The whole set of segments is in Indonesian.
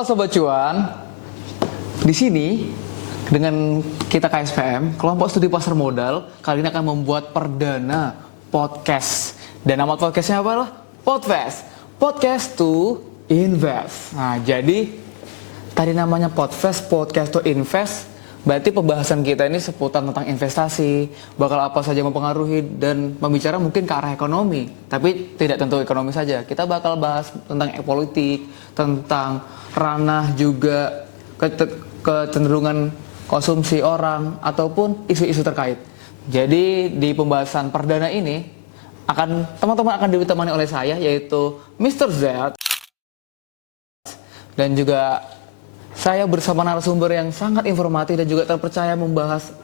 Halo Sobat Cuan, di sini dengan kita KSPM, kelompok studi pasar modal, kali ini akan membuat perdana podcast. Dan nama podcastnya apa? Podfest, Podcast to Invest. Nah, jadi tadi namanya Podfest, Podcast to Invest, berarti pembahasan kita ini seputar tentang investasi, bakal apa saja mempengaruhi dan membicara mungkin ke arah ekonomi. Tapi tidak tentu ekonomi saja, kita bakal bahas tentang politik, tentang ranah juga kecenderungan konsumsi orang ataupun isu-isu terkait. Jadi di pembahasan perdana ini teman-teman akan ditemani oleh saya, yaitu Mr. Z, dan juga saya bersama narasumber yang sangat informatif dan juga terpercaya membahas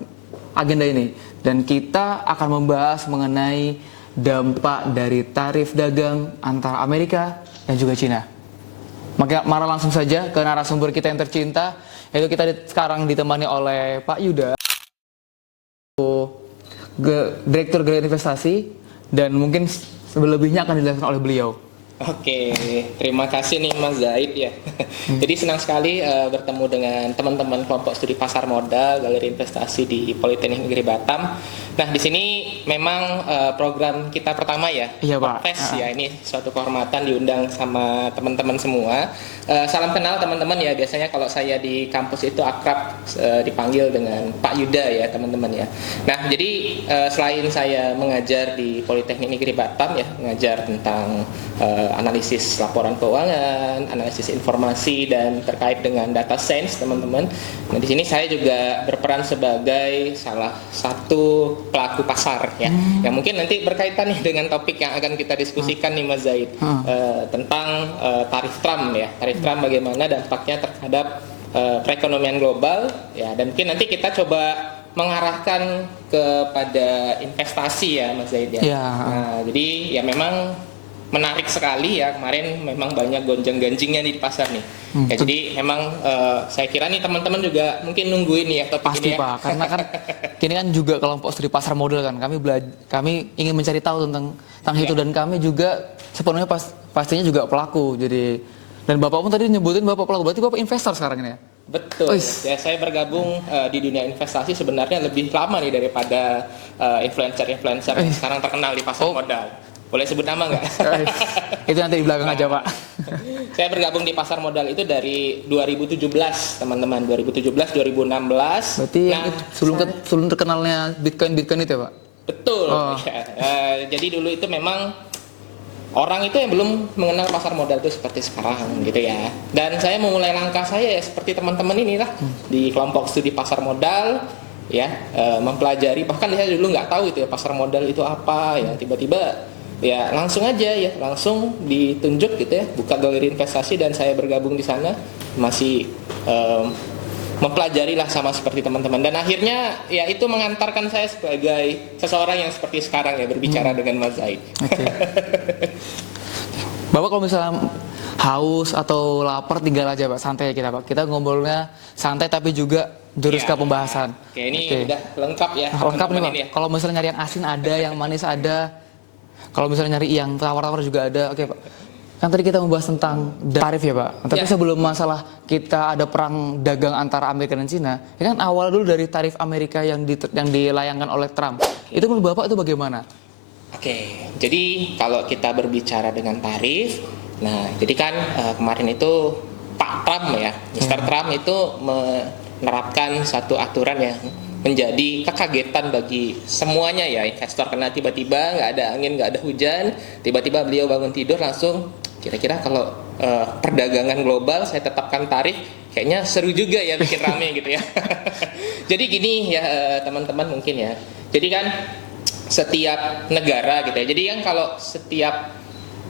agenda ini. Dan kita akan membahas mengenai dampak dari tarif dagang antara Amerika dan juga Cina. Maka mari langsung saja ke narasumber kita yang tercinta, yaitu kita sekarang ditemani oleh Pak Yuda, Direktur Geliat Investasi, dan mungkin selebihnya akan dijelaskan oleh beliau. Oke, terima kasih nih Mas Zaid ya. Jadi senang sekali bertemu dengan teman-teman kelompok studi pasar modal Galeri Investasi di Politeknik Negeri Batam. Nah, di sini memang program kita pertama ya, iya, Pak. Podfest ya. Ini suatu kehormatan diundang sama teman-teman semua. Salam kenal teman-teman ya. Biasanya kalau saya di kampus itu akrab dipanggil dengan Pak Yuda ya teman-teman ya. Nah, jadi selain saya mengajar di Politeknik Negeri Batam ya, mengajar tentang analisis laporan keuangan, analisis informasi dan terkait dengan data science teman-teman. Nah, di sini saya juga berperan sebagai salah satu pelaku pasar ya. Yang mungkin nanti berkaitan nih dengan topik yang akan kita diskusikan nih Mas Zaid tentang tarif Trump ya. Tarif Trump bagaimana dampaknya terhadap perekonomian global ya, dan mungkin nanti kita coba mengarahkan kepada investasi ya Mas Zaid ya. Nah, jadi ya memang menarik sekali ya, kemarin memang banyak gonjang-ganjingnya di pasar nih. Ya, jadi memang saya kira nih teman-teman juga mungkin nungguin ya topik pasti ini ya. Pak, karena kan kini kan juga kelompok studi pasar modal kan, kami ingin mencari tahu tentang itu, dan kami juga sepenuhnya pastinya juga pelaku. Jadi, dan Bapak pun tadi nyebutin Bapak pelaku, berarti Bapak investor sekarang ini ya? Betul. Ya, saya bergabung di dunia investasi sebenarnya lebih lama nih daripada influencer-influencer yang sekarang terkenal di pasar modal. Boleh sebut nama nggak? Itu nanti di belakang aja Pak. Saya bergabung di pasar modal itu dari 2017 teman-teman, 2017-2016. Berarti sebelum terkenalnya Bitcoin itu ya Pak? Betul. Ya. Jadi dulu itu memang orang itu yang belum mengenal pasar modal itu seperti sekarang gitu ya. Dan saya memulai langkah saya ya seperti teman-teman inilah di kelompok studi pasar modal ya, mempelajari, bahkan saya dulu nggak tahu itu ya pasar modal itu apa ya, tiba-tiba ya langsung aja ya, langsung ditunjuk gitu ya, buka galeri investasi dan saya bergabung di sana, masih mempelajari lah sama seperti teman-teman, dan akhirnya ya itu mengantarkan saya sebagai seseorang yang seperti sekarang ya, berbicara dengan Mas Zaid. Okay. Bapak kalau misalnya haus atau lapar tinggal aja Pak, santai kita Pak. Kita ngobrolnya santai tapi juga jurus ke pembahasan. Oke, ini udah lengkap ya. Lengkap nih Pak. Ya. Kalau misalnya nyari yang asin ada, yang manis ada. Kalau misalnya nyari yang tawar-tawar juga ada. Oke Pak. Kan tadi kita membahas tentang tarif ya Pak. Tapi sebelum masalah kita ada perang dagang antara Amerika dan Cina, ya kan awal dulu dari tarif Amerika yang dilayangkan oleh Trump. Itu menurut Bapak itu bagaimana? Oke, jadi kalau kita berbicara dengan tarif, nah jadi kan kemarin itu Pak Trump ya, Mr. Trump itu menerapkan satu aturan yang menjadi kekagetan bagi semuanya ya, investor, karena tiba-tiba nggak ada angin, nggak ada hujan, tiba-tiba beliau bangun tidur langsung, kira-kira kalau perdagangan global saya tetapkan tarif, kayaknya seru juga ya, bikin rame gitu ya. Jadi gini ya teman-teman mungkin ya, jadi kan setiap negara gitu ya, jadi kan kalau setiap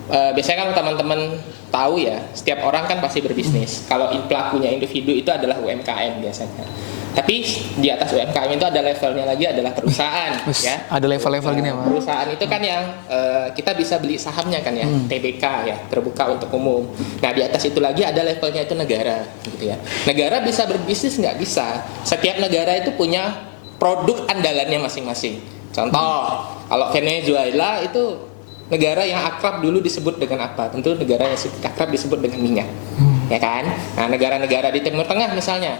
biasanya kan teman-teman tahu ya, setiap orang kan pasti berbisnis. Kalau pelakunya individu itu adalah UMKM biasanya. Tapi di atas UMKM itu ada levelnya lagi, adalah perusahaan. Ya. Ada level-level gini ya Pak? Perusahaan itu kan yang kita bisa beli sahamnya kan ya, TBK ya, terbuka untuk umum. Nah di atas itu lagi ada levelnya itu negara, gitu ya. Negara bisa berbisnis nggak? Bisa. Setiap negara itu punya produk andalannya masing-masing. Contoh, kalau Venezuela itu negara yang akrab dulu disebut dengan apa? Tentu negara yang akrab disebut dengan minyak. ya kan? Nah, negara-negara di Timur Tengah misalnya,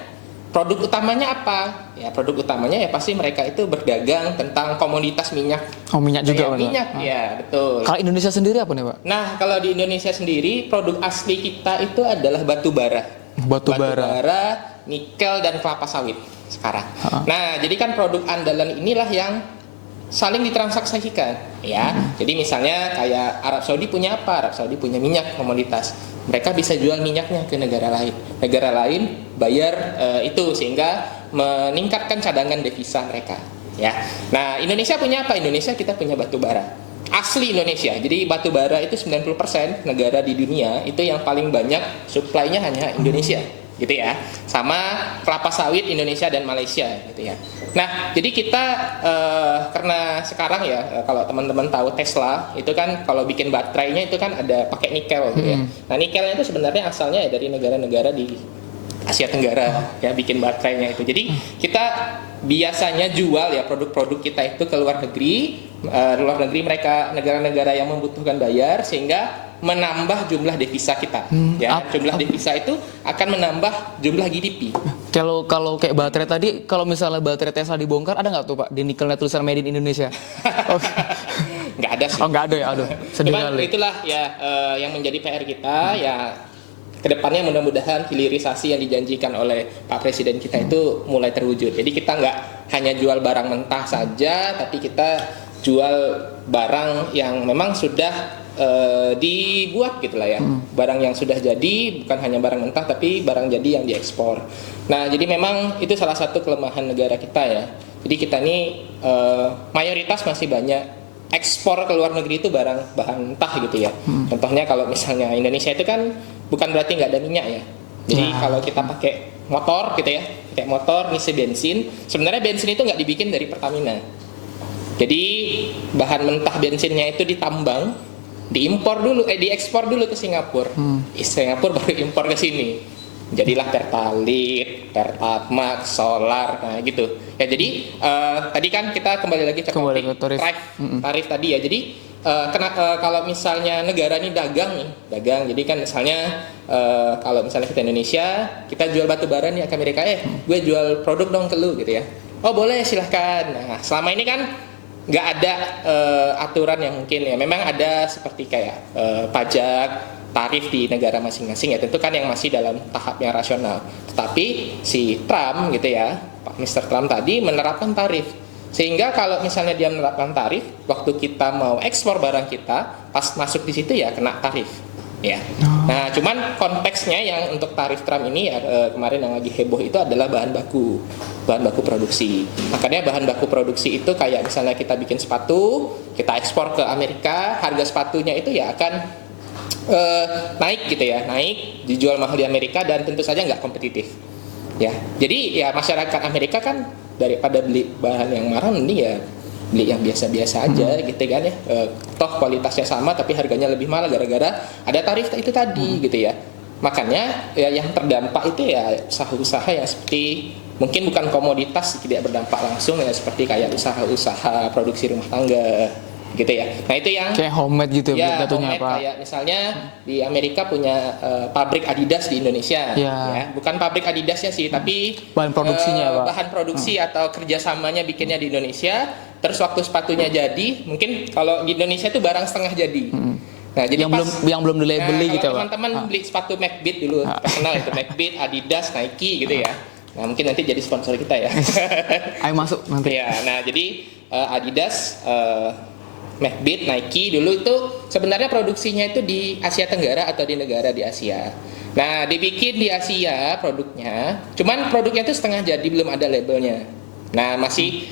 produk utamanya apa? Ya, produk utamanya ya pasti mereka itu berdagang tentang komoditas minyak. Oh, minyak juga, Kayak Pak. minyak, ya betul. Kalau Indonesia sendiri apa nih, Pak? Nah, kalau di Indonesia sendiri, produk asli kita itu adalah batu bara. Batu bara. Nikel dan kelapa sawit sekarang. Nah, jadi kan produk andalan inilah yang saling ditransaksikan, ya. Jadi misalnya kayak Arab Saudi punya apa? Arab Saudi punya minyak komoditas. Mereka bisa jual minyaknya ke negara lain. Negara lain bayar itu sehingga meningkatkan cadangan devisa mereka, ya. Nah, Indonesia punya apa? Indonesia kita punya batu bara. Asli Indonesia. Jadi batu bara itu 90% negara di dunia itu yang paling banyak suplainya hanya Indonesia, gitu ya. Sama kelapa sawit Indonesia dan Malaysia, gitu ya. Nah, jadi kita karena sekarang ya kalau teman-teman tahu Tesla itu kan kalau bikin baterainya itu kan ada pakai nikel, gitu ya. Nah, nikelnya itu sebenarnya asalnya ya dari negara-negara di Asia Tenggara ya bikin baterainya itu. Jadi kita biasanya jual ya produk-produk kita itu ke luar negeri mereka negara-negara yang membutuhkan bayar sehingga menambah jumlah devisa kita. Ya, jumlah devisa itu akan menambah jumlah GDP. Kalau kayak baterai tadi, kalau misalnya baterai Tesla dibongkar, ada nggak tuh Pak di nikelnya tulisan Made in Indonesia? Oke. Nggak ada sih. Oh, nggak ada ya, aduh. Sedih Cuman kali. itulah ya yang menjadi PR kita ya. Kedepannya mudah-mudahan hilirisasi yang dijanjikan oleh Pak Presiden kita itu mulai terwujud. Jadi kita nggak hanya jual barang mentah saja, tapi kita jual barang yang memang sudah dibuat gitulah ya. Barang yang sudah jadi, bukan hanya barang mentah, tapi barang jadi yang diekspor. Nah, jadi memang itu salah satu kelemahan negara kita ya. Jadi kita ini mayoritas masih banyak ekspor ke luar negeri itu barang bahan mentah gitu ya. Contohnya kalau misalnya Indonesia itu kan bukan berarti nggak ada minyak ya. Jadi kalau kita pakai motor gitu ya, kayak motor ngisi bensin, sebenarnya bensin itu nggak dibikin dari Pertamina. Jadi bahan mentah bensinnya itu ditambang, diimpor dulu, diekspor dulu ke Singapura. Singapura baru impor ke sini. Jadilah Pertalite, Pertamax, Solar, nah gitu. Ya jadi tadi kan kita kembali lagi ke topik tarif tadi ya. Jadi kalau misalnya negara ini dagang. Jadi kan misalnya kalau misalnya kita Indonesia, kita jual batu bara nih ke Amerika, gue jual produk dong ke lu gitu ya. Oh boleh silahkan. Nah selama ini kan nggak ada aturan yang mungkin ya. Memang ada seperti kayak pajak, tarif di negara masing-masing ya, tentu kan yang masih dalam tahap yang rasional. Tetapi si Trump gitu ya, Pak Mr. Trump tadi menerapkan tarif. Sehingga kalau misalnya dia menerapkan tarif, waktu kita mau ekspor barang kita, pas masuk di situ ya kena tarif. Ya. Nah, cuman konteksnya yang untuk tarif Trump ini ya kemarin yang lagi heboh itu adalah bahan baku produksi. Makanya bahan baku produksi itu kayak misalnya kita bikin sepatu, kita ekspor ke Amerika, harga sepatunya itu ya akan naik gitu ya, dijual mahal di Amerika dan tentu saja nggak kompetitif ya. Jadi ya masyarakat Amerika kan daripada beli bahan yang mahal mending ya beli yang biasa-biasa aja gitu kan ya, toh kualitasnya sama tapi harganya lebih mahal gara-gara ada tarif itu tadi gitu ya. Makanya ya yang terdampak itu ya usaha-usaha yang seperti mungkin bukan komoditas tidak berdampak langsung ya, seperti kayak usaha-usaha produksi rumah tangga gitu ya. Nah itu yang kayak homemade gitu ya, jatuhnya homemade, Pak. kayak misalnya di Amerika punya pabrik Adidas di Indonesia ya. Bukan pabrik Adidasnya sih, tapi bahan produksinya Pak. Bahan produksi atau kerjasamanya bikinnya di Indonesia. Terus waktu sepatunya jadi, mungkin kalau di Indonesia itu barang setengah jadi. Nah, jadi yang belum dilabeli gitu Pak. Teman-teman beli sepatu McBeat dulu, terkenal itu McBeat, Adidas, Nike gitu ya. Nah, mungkin nanti jadi sponsor kita ya. Ayo masuk nanti. Ya, nah jadi Adidas, McBeat, Nike dulu itu sebenarnya produksinya itu di Asia Tenggara atau di negara di Asia. Nah, dibikin di Asia produknya, cuman produknya itu setengah jadi, belum ada labelnya. Nah, masih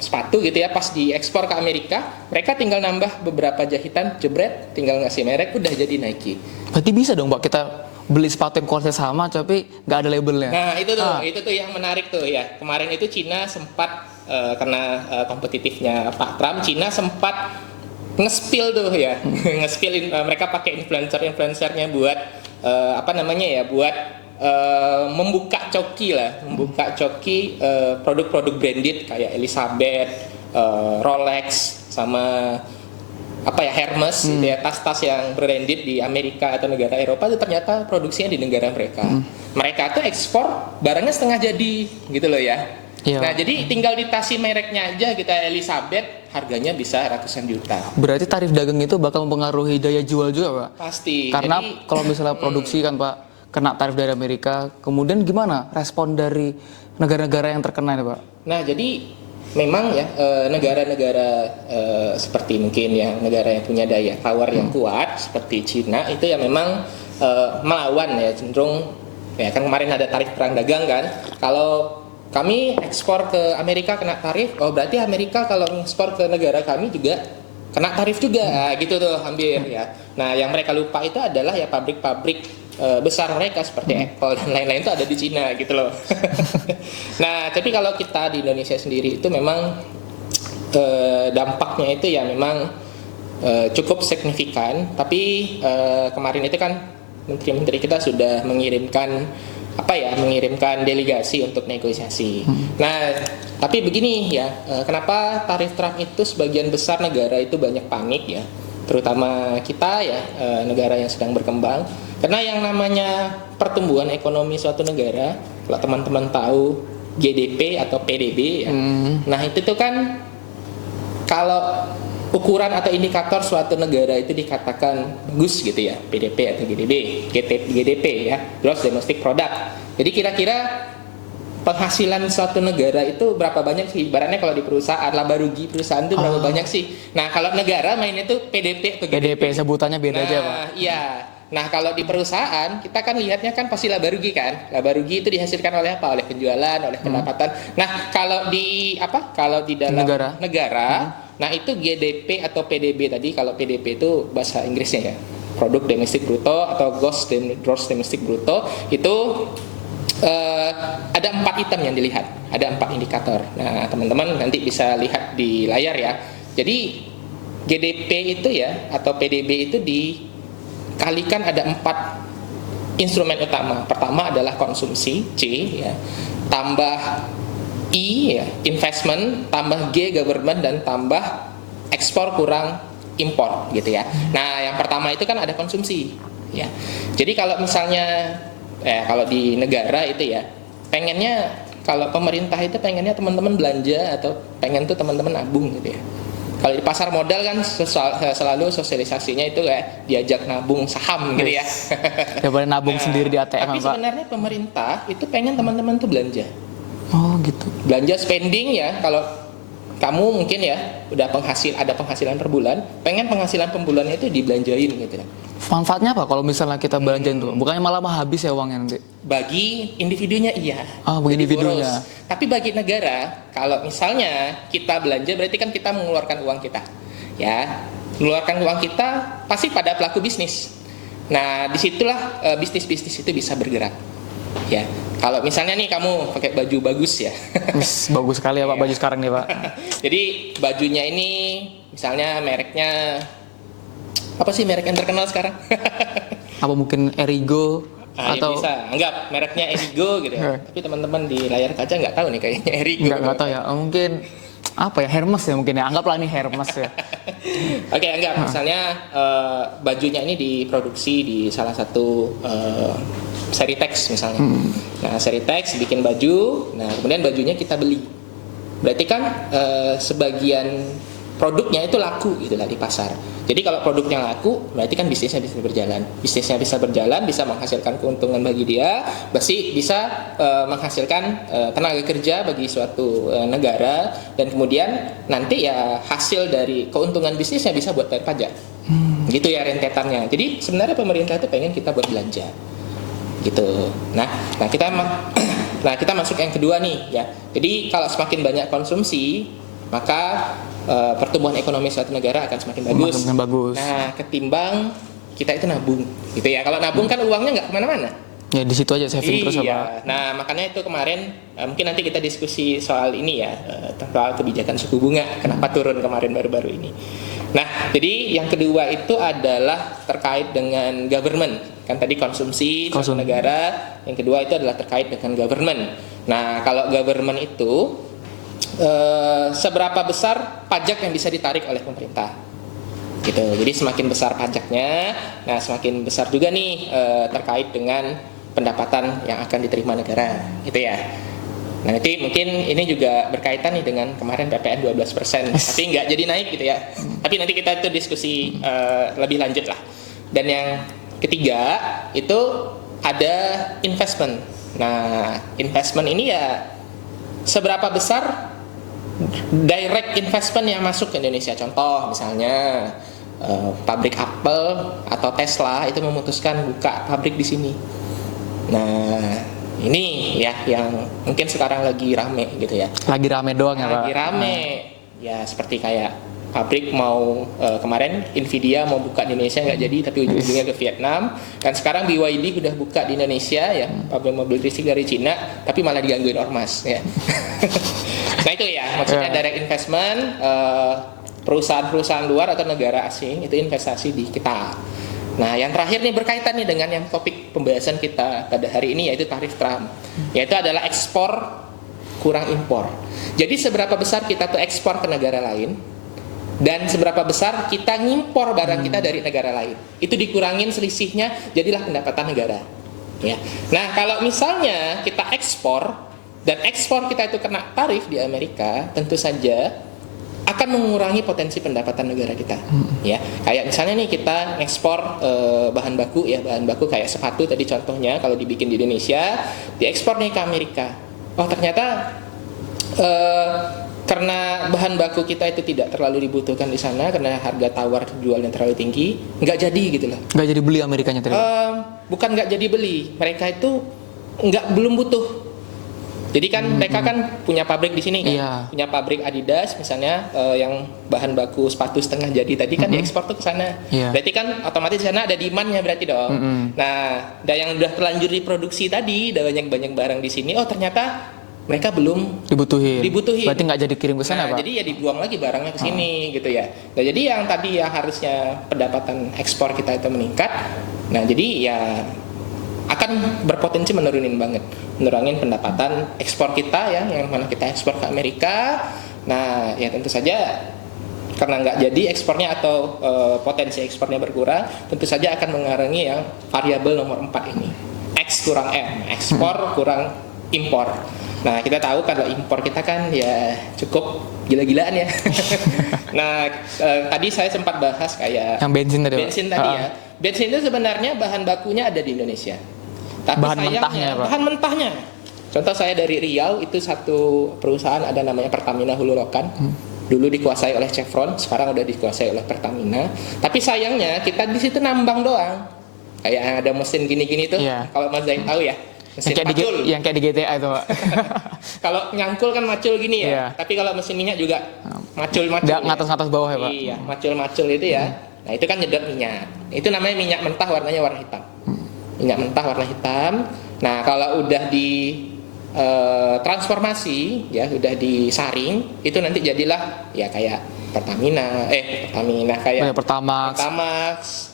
sepatu gitu ya, pas diekspor ke Amerika, mereka tinggal nambah beberapa jahitan, jebret, tinggal ngasih merek, udah jadi Nike. Berarti bisa dong Pak kita beli sepatu yang kualitasnya sama tapi nggak ada labelnya. Nah, itu tuh yang menarik tuh ya. Kemarin itu Cina sempat karena kompetitifnya Pak Trump, Cina sempat nge-spill tuh ya, nge-spill mereka pakai influencernya buat buat membuka coki produk-produk branded kayak Elizabeth, Rolex sama Hermes gitu ya, tas-tas yang branded di Amerika atau negara Eropa itu ternyata produksinya di negara mereka. Mereka tuh ekspor barangnya setengah jadi gitu loh ya. Iya. Nah, jadi tinggal ditasi mereknya aja kita Elizabeth, harganya bisa ratusan juta. Berarti tarif dagang itu bakal mempengaruhi daya jual juga, Pak? Pasti. Karena Jadi, kalau misalnya produksi kan, Pak, kena tarif dari Amerika, kemudian gimana respon dari negara-negara yang terkena ini, Pak? nah, jadi memang ya negara-negara seperti mungkin ya negara yang punya daya tawar yang kuat seperti Cina itu ya memang melawan ya, cenderung ya kan kemarin ada tarif perang dagang kan. Kalau kami ekspor ke Amerika kena tarif, oh berarti Amerika kalau ekspor ke negara kami juga kena tarif juga. Nah, gitu tuh hampir ya. Nah, yang mereka lupa itu adalah ya pabrik-pabrik besar mereka seperti Apple dan lain-lain itu ada di Cina gitu loh. Nah, tapi kalau kita di Indonesia sendiri itu memang dampaknya itu ya memang cukup signifikan. Tapi kemarin itu kan menteri-menteri kita sudah mengirimkan delegasi untuk negosiasi. Nah, tapi begini ya, kenapa tarif Trump itu sebagian besar negara itu banyak panik ya, terutama kita ya, negara yang sedang berkembang. Karena yang namanya pertumbuhan ekonomi suatu negara, kalau teman-teman tahu GDP atau PDB ya, nah itu tuh kan kalau ukuran atau indikator suatu negara itu dikatakan bagus gitu ya, PDP atau GDP ya, Gross Domestic Product. Jadi kira-kira penghasilan suatu negara itu berapa banyak sih? Ibaratnya kalau di perusahaan, laba rugi perusahaan itu berapa banyak sih? Nah, kalau negara mainnya itu PDP atau GDP. PDP sebutannya beda aja, Pak. Iya. Nah, kalau di perusahaan kita kan lihatnya kan pasti laba rugi kan. Laba rugi itu dihasilkan oleh apa? Oleh penjualan, oleh pendapatan. Nah, kalau di dalam negara nah itu GDP atau PDB tadi, kalau PDB itu bahasa Inggrisnya ya, produk domestik bruto atau gross domestic bruto, itu ada 4 item yang dilihat, ada 4 indikator. Nah, teman-teman nanti bisa lihat di layar ya. Jadi GDP itu ya atau PDB itu dikalikan ada 4 instrumen utama. Pertama adalah konsumsi, C ya, tambah I ya, investment, tambah G government, dan tambah ekspor kurang impor gitu ya. Nah, yang pertama itu kan ada konsumsi ya. Jadi kalau misalnya kalau di negara itu ya, pengennya kalau pemerintah itu pengennya teman-teman belanja atau pengen tuh teman-teman nabung gitu ya. Kalau di pasar modal kan selalu sosialisasinya itu kayak diajak nabung saham gitu ya. Daripada nabung sendiri di ATM, Tapi Pak. sebenarnya pemerintah itu pengen teman-teman tuh belanja. Oh, gitu. Belanja spending ya, kalau kamu mungkin ya udah ada penghasilan per bulan, pengen penghasilan per bulannya itu dibelanjain gitu ya. Manfaatnya apa kalau misalnya kita belanjain tuh? Bukannya malah habis ya uangnya nanti? Bagi individunya iya. Bagi Jadi individunya. boros. Tapi bagi negara, kalau misalnya kita belanja berarti kan kita mengeluarkan uang kita. Ya, mengeluarkan uang kita pasti pada pelaku bisnis. Nah, disitulah bisnis-bisnis itu bisa bergerak. Ya, kalau misalnya nih kamu pakai baju bagus ya. Bagus sekali ya, Pak, baju sekarang nih, Pak. Jadi bajunya ini misalnya mereknya apa sih, merek yang terkenal sekarang? Apa mungkin Erigo atau ya bisa anggap mereknya Erigo gitu ya. Tapi teman-teman di layar kaca nggak tahu nih kayaknya Erigo. nggak tahu ya, mungkin apa ya, Hermes ya mungkin ya, anggaplah nih Hermes ya. Oke, anggap misalnya bajunya ini diproduksi di salah satu seri teks misalnya. Nah, seri teks bikin baju, nah kemudian bajunya kita beli. Berarti kan sebagian produknya itu laku gitu lah di pasar. Jadi kalau produknya laku, berarti kan bisnisnya bisa berjalan. Bisnisnya bisa berjalan, bisa menghasilkan keuntungan bagi dia, bisa menghasilkan tenaga kerja bagi suatu negara, dan kemudian nanti ya hasil dari keuntungan bisnisnya bisa buat bayar pajak. Gitu ya rentetannya. Jadi sebenarnya pemerintah itu pengen kita buat belanja. Gitu. Nah kita masuk yang kedua nih ya. Jadi kalau semakin banyak konsumsi, maka pertumbuhan ekonomi suatu negara akan semakin bagus. Semakin bagus. Nah, ketimbang kita itu nabung, gitu ya. Kalau nabung kan uangnya nggak kemana-mana. Ya di situ aja saving terus apa. Iya. Nah, makanya itu kemarin mungkin nanti kita diskusi soal ini ya, soal kebijakan suku bunga, kenapa turun kemarin baru-baru ini. Nah, jadi yang kedua itu adalah terkait dengan government. Kan tadi konsumsi suatu negara, yang kedua itu adalah terkait dengan government. Nah, kalau government itu seberapa besar pajak yang bisa ditarik oleh pemerintah. gitu. Jadi semakin besar pajaknya, nah semakin besar juga nih terkait dengan pendapatan yang akan diterima negara, gitu ya. Nah nanti mungkin ini juga berkaitan nih dengan kemarin PPN 12%, tapi nggak jadi naik gitu ya. Tapi nanti kita itu diskusi lebih lanjut lah. Dan yang ketiga itu ada investment. Nah investment ini ya seberapa besar direct investment yang masuk ke Indonesia. Contoh misalnya pabrik Apple atau Tesla itu memutuskan buka pabrik di sini. Nah ini ya yang mungkin sekarang lagi rame gitu ya. Lagi rame doang ya Pak? Lagi rame. Ya seperti kayak pabrik mau kemarin Nvidia mau buka di Indonesia nggak jadi, tapi ujung-ujungnya ke Vietnam. Dan sekarang BYD udah buka di Indonesia ya, pabrik mobil listrik dari Cina, tapi malah digangguin ormas ya. Nah itu ya maksudnya direct investment, perusahaan-perusahaan luar atau negara asing itu investasi di kita. Nah yang terakhir nih berkaitan nih dengan yang topik pembahasan kita pada hari ini, yaitu tarif Trump, yaitu adalah ekspor kurang impor. Jadi seberapa besar kita tuh ekspor ke negara lain dan seberapa besar kita ngimpor barang kita dari negara lain, itu dikurangin selisihnya, jadilah pendapatan negara ya. Nah kalau misalnya kita ekspor dan ekspor kita itu kena tarif di Amerika, tentu saja akan mengurangi potensi pendapatan negara kita ya. Kayak misalnya nih kita ekspor bahan baku ya, bahan baku kayak sepatu tadi contohnya, kalau dibikin di Indonesia diekspor nih ke Amerika, oh ternyata karena bahan baku kita itu tidak terlalu dibutuhkan di sana karena harga tawar jualnya terlalu tinggi, nggak jadi gitu loh. Nggak jadi beli Amerikanya tadi? Bukan nggak jadi beli, mereka itu belum butuh. Jadi kan mereka kan punya pabrik di sini kan, punya pabrik Adidas misalnya yang bahan baku sepatu setengah jadi tadi kan diekspor tuh ke sana. Berarti kan otomatis di sana ada demand-nya berarti dong. Nah, yang udah terlanjur diproduksi tadi, ada banyak barang di sini, oh ternyata mereka belum dibutuhin. Berarti nggak jadi kirim ke sana, Pak? Jadi ya dibuang lagi barangnya ke sini gitu ya. Nah, jadi yang tadi ya harusnya pendapatan ekspor kita itu meningkat. Nah, jadi ya akan berpotensi menurunkan pendapatan ekspor kita ya, yang mana kita ekspor ke Amerika. Nah, ya tentu saja karena nggak jadi ekspornya atau potensi ekspornya berkurang, tentu saja akan mengaruhi yang variabel nomor 4 ini. X kurang M, ekspor kurang impor. Nah, kita tahu kalau impor kita kan ya cukup gila-gilaan ya. Nah, tadi saya sempat bahas kayak yang bensin tadi ya. Bensin itu sebenarnya bahan bakunya ada di Indonesia. Tapi bahan sayangnya, mentahnya, Pak. Bahan mentahnya. Contoh saya dari Riau, itu satu perusahaan ada namanya Pertamina Hulu Rokan. Dulu dikuasai oleh Chevron, sekarang udah dikuasai oleh Pertamina. Tapi sayangnya kita di situ nambang doang. Kayak ada mesin gini-gini tuh. Kalau Mas Zain tahu ya. Mesin macul. Yang kayak di GTA itu, Pak. Kalau nyangkul kan macul gini ya. Tapi kalau mesin minyak juga macul-macul. Ngatas-ngatas bawah ya, Pak. Iya, macul-macul itu ya. Nah, itu kan nyedot minyak. Itu namanya minyak mentah, warnanya warna hitam. Minyak mentah warna hitam. Nah, kalau udah di transformasi ya, udah disaring, itu nanti jadilah ya kayak Pertamina kayak Pertamax,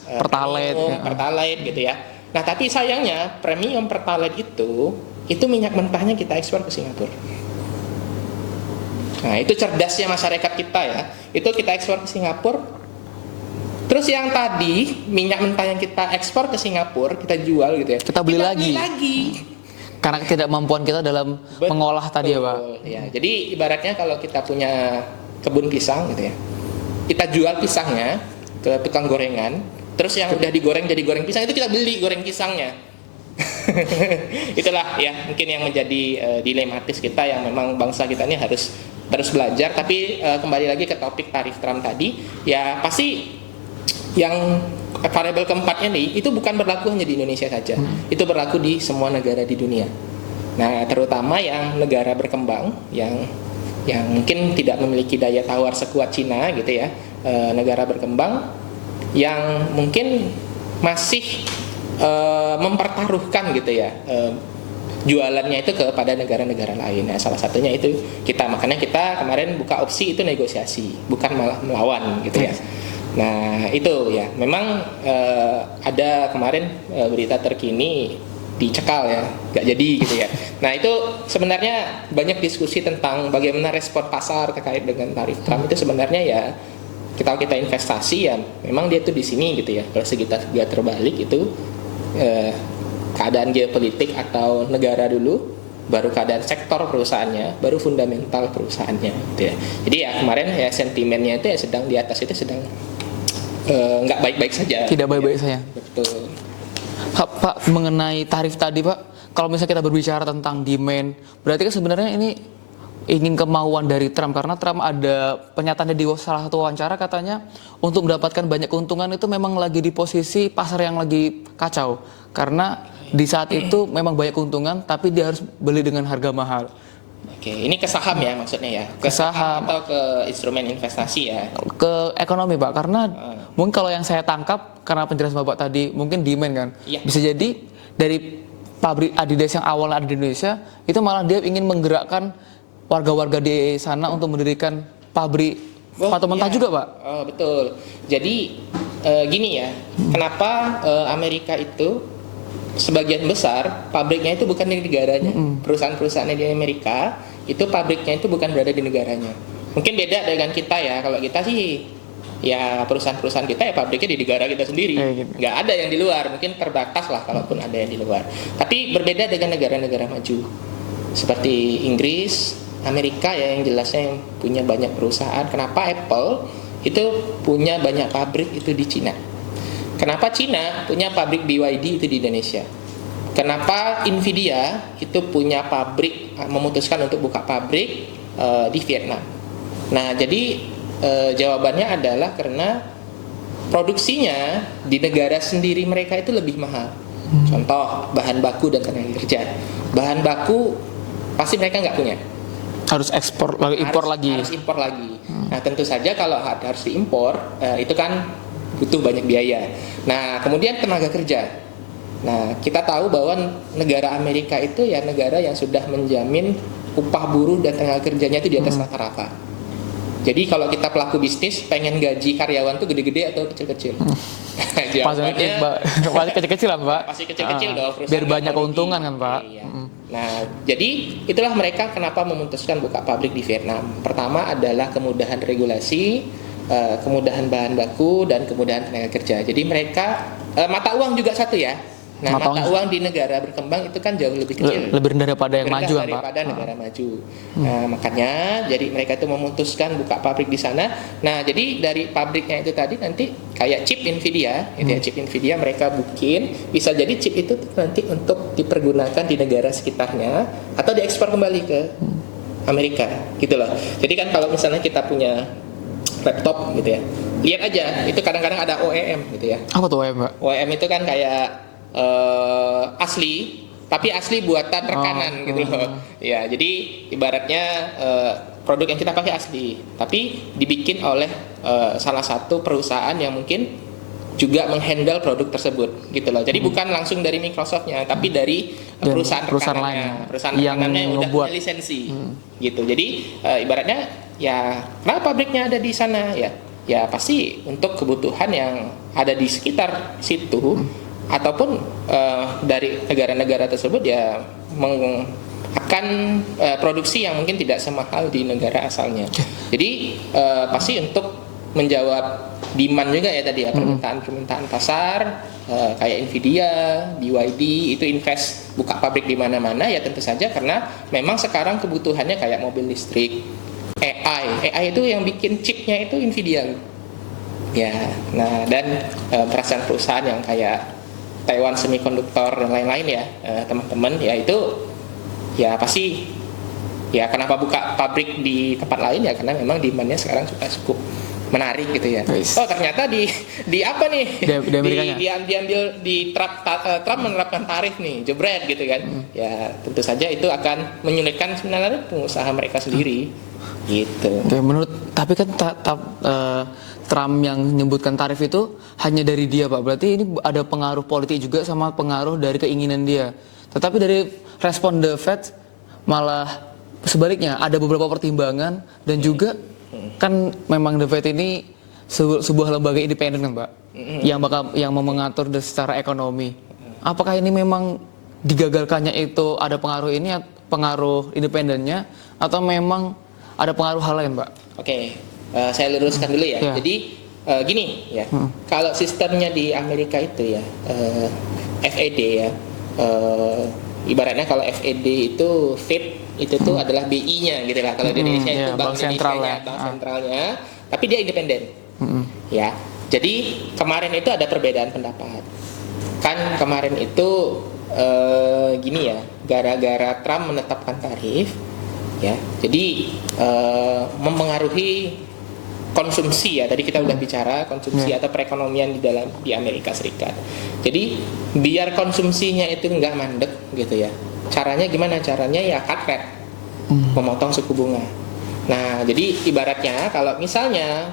Pertalite gitu ya. Nah, tapi sayangnya premium Pertalite itu minyak mentahnya kita ekspor ke Singapura. Nah, itu cerdasnya masyarakat kita ya. Itu kita ekspor ke Singapura. Terus yang tadi minyak mentah yang kita ekspor ke Singapura, kita jual gitu ya. Kita beli lagi. Karena ketidakmampuan kita dalam mengolah tadi ya, Pak. Ya, jadi ibaratnya kalau kita punya kebun pisang gitu ya. Kita jual pisangnya ke tukang gorengan, terus yang udah digoreng jadi goreng pisang itu kita beli goreng pisangnya. Itulah ya mungkin yang menjadi dilematis kita, yang memang bangsa kita ini harus terus belajar. Tapi kembali lagi ke topik tarif Trump tadi, ya pasti yang variabel keempat ini itu bukan berlaku hanya di Indonesia saja, itu berlaku di semua negara di dunia. Nah, terutama yang negara berkembang, yang mungkin tidak memiliki daya tawar sekuat Cina gitu ya, negara berkembang yang mungkin masih mempertaruhkan gitu ya jualannya itu kepada negara-negara lain. Nah, salah satunya itu kita, makanya kita kemarin buka opsi itu negosiasi, bukan malah melawan gitu ya. Nah itu ya memang ada kemarin berita terkini dicekal ya, nggak jadi gitu ya. Nah itu sebenarnya banyak diskusi tentang bagaimana respon pasar terkait dengan tarif Trump itu sebenarnya ya kita investasi ya memang dia tuh di sini gitu ya. Kalau segitiga terbalik itu keadaan geopolitik atau negara dulu, baru keadaan sektor perusahaannya, baru fundamental perusahaannya gitu ya. Jadi ya kemarin ya sentimennya itu ya sedang di atas itu sedang nggak baik-baik saja. Tidak baik-baik saja. Betul. Pak, mengenai tarif tadi Pak, kalau misalnya kita berbicara tentang demand, berarti kan sebenarnya ini ingin kemauan dari Trump, karena Trump ada pernyataannya di salah satu wawancara katanya untuk mendapatkan banyak keuntungan itu memang lagi di posisi pasar yang lagi kacau, karena di saat itu memang banyak keuntungan tapi dia harus beli dengan harga mahal. Oke, ini ke saham ya maksudnya ya? Ke saham atau ke instrumen investasi ya? Ke ekonomi Pak, karena mungkin kalau yang saya tangkap karena penjelasan Bapak tadi mungkin demand kan, Iya. bisa jadi dari pabrik Adidas yang awalnya ada di Indonesia itu malah dia ingin menggerakkan warga-warga di sana untuk mendirikan pabrik sepatu mentah iya. juga Pak. Oh, betul. Jadi gini ya, kenapa Amerika itu sebagian besar pabriknya itu bukan di negaranya. Perusahaan-perusahaan di Amerika itu pabriknya itu bukan berada di negaranya. Mungkin beda dengan kita ya. Kalau kita sih ya perusahaan-perusahaan kita ya pabriknya di negara kita sendiri. Gitu. Nggak ada yang di luar. Mungkin terbatas lah kalaupun ada yang di luar. Tapi berbeda dengan negara-negara maju seperti Inggris, Amerika ya yang jelasnya yang punya banyak perusahaan. Kenapa Apple itu punya banyak pabrik itu di Cina? Kenapa Cina punya pabrik BYD itu di Indonesia? Kenapa Nvidia itu punya pabrik, memutuskan untuk buka pabrik di Vietnam? Nah, jadi jawabannya adalah karena produksinya di negara sendiri mereka itu lebih mahal. Contoh, bahan baku dan tenaga kerja. Bahan baku pasti mereka nggak punya. Harus ekspor lagi, impor lagi. Harus impor lagi. Nah, tentu saja kalau harus diimpor, itu kan butuh banyak biaya. Nah, kemudian tenaga kerja. Nah, kita tahu bahwa negara Amerika itu ya negara yang sudah menjamin upah buruh dan tenaga kerjanya itu di atas rata-rata. Jadi kalau kita pelaku bisnis pengen gaji karyawan tuh gede-gede atau kecil-kecil? Pasti kecil-kecil lah Pak. Pasti kecil-kecil dong. Biar banyak keuntungan kan Pak. Iya. Nah, jadi itulah mereka kenapa memutuskan buka pabrik di Vietnam. Pertama adalah kemudahan regulasi, kemudahan bahan baku, dan kemudahan tenaga kerja. Jadi mereka mata uang juga satu ya. Nah, mata uang di negara berkembang itu kan jauh lebih kecil. Lebih rendah daripada yang maju kan Pak. Daripada negara maju. Nah, makanya jadi mereka itu memutuskan buka pabrik di sana. Nah, jadi dari pabriknya itu tadi nanti kayak chip Nvidia, gitu ya, chip Nvidia mereka bikin, bisa jadi chip itu nanti untuk dipergunakan di negara sekitarnya atau diekspor kembali ke Amerika, gitu loh. Jadi kan kalau misalnya kita punya laptop gitu ya, lihat aja itu kadang-kadang ada OEM gitu ya. Apa tuh OEM Pak? OEM itu kan kayak asli, tapi asli buatan rekanan gitu loh. Ya, jadi ibaratnya produk yang kita pakai asli, tapi dibikin oleh salah satu perusahaan yang mungkin juga menghandle produk tersebut gitu loh. Jadi bukan langsung dari Microsoftnya, tapi dari perusahaan rekanannya, perusahaan rekanannya yang udah punya lisensi gitu. Jadi ibaratnya ya kenapa pabriknya ada di sana ya pasti untuk kebutuhan yang ada di sekitar situ, ataupun dari negara-negara tersebut ya akan produksi yang mungkin tidak semahal di negara asalnya. Jadi pasti untuk menjawab demand juga ya tadi ya, permintaan pasar, kayak Nvidia, BYD itu invest buka pabrik di mana-mana ya tentu saja karena memang sekarang kebutuhannya kayak mobil listrik, AI itu yang bikin chipnya itu Nvidia. Ya, nah dan perusahaan yang kayak Taiwan Semiconductor dan lain-lain ya, teman-teman ya itu ya pasti ya kenapa buka pabrik di tempat lain ya karena memang demandnya sekarang sudah cukup menarik gitu ya. Oh ternyata di apa nih? Di Amerikanya. Diambil di Trump menerapkan tarif nih, jebret gitu kan. Ya tentu saja itu akan menyulitkan sebenarnya pengusaha mereka sendiri. Gitu. Oke, tapi kan Trump yang menyebutkan tarif itu hanya dari dia Pak. Berarti ini ada pengaruh politik juga sama pengaruh dari keinginan dia. Tetapi dari respon The Fed malah sebaliknya ada beberapa pertimbangan dan juga kan memang The Fed ini sebuah lembaga independen kan Pak, yang mengatur secara ekonomi. Apakah ini memang digagalkannya itu ada pengaruh ini, pengaruh independennya, atau memang ada pengaruh hal lain Pak? Oke. saya luruskan dulu ya. Ya. Jadi gini ya, kalau sistemnya di Amerika itu ya FED ya, ibaratnya kalau FED itu itu tuh adalah BI-nya gitu lah. Kalau di Indonesia itu Bank sentral ya. Bank sentralnya, tapi dia independen. Ya. Jadi kemarin itu ada perbedaan pendapat. Kan kemarin itu gini ya, gara-gara Trump menetapkan tarif ya. Jadi mempengaruhi konsumsi ya. Tadi kita udah bicara konsumsi atau perekonomian di Amerika Serikat. Jadi biar konsumsinya itu nggak mandek gitu ya. Caranya gimana? Caranya ya cut rate, memotong suku bunga. Nah, jadi ibaratnya kalau misalnya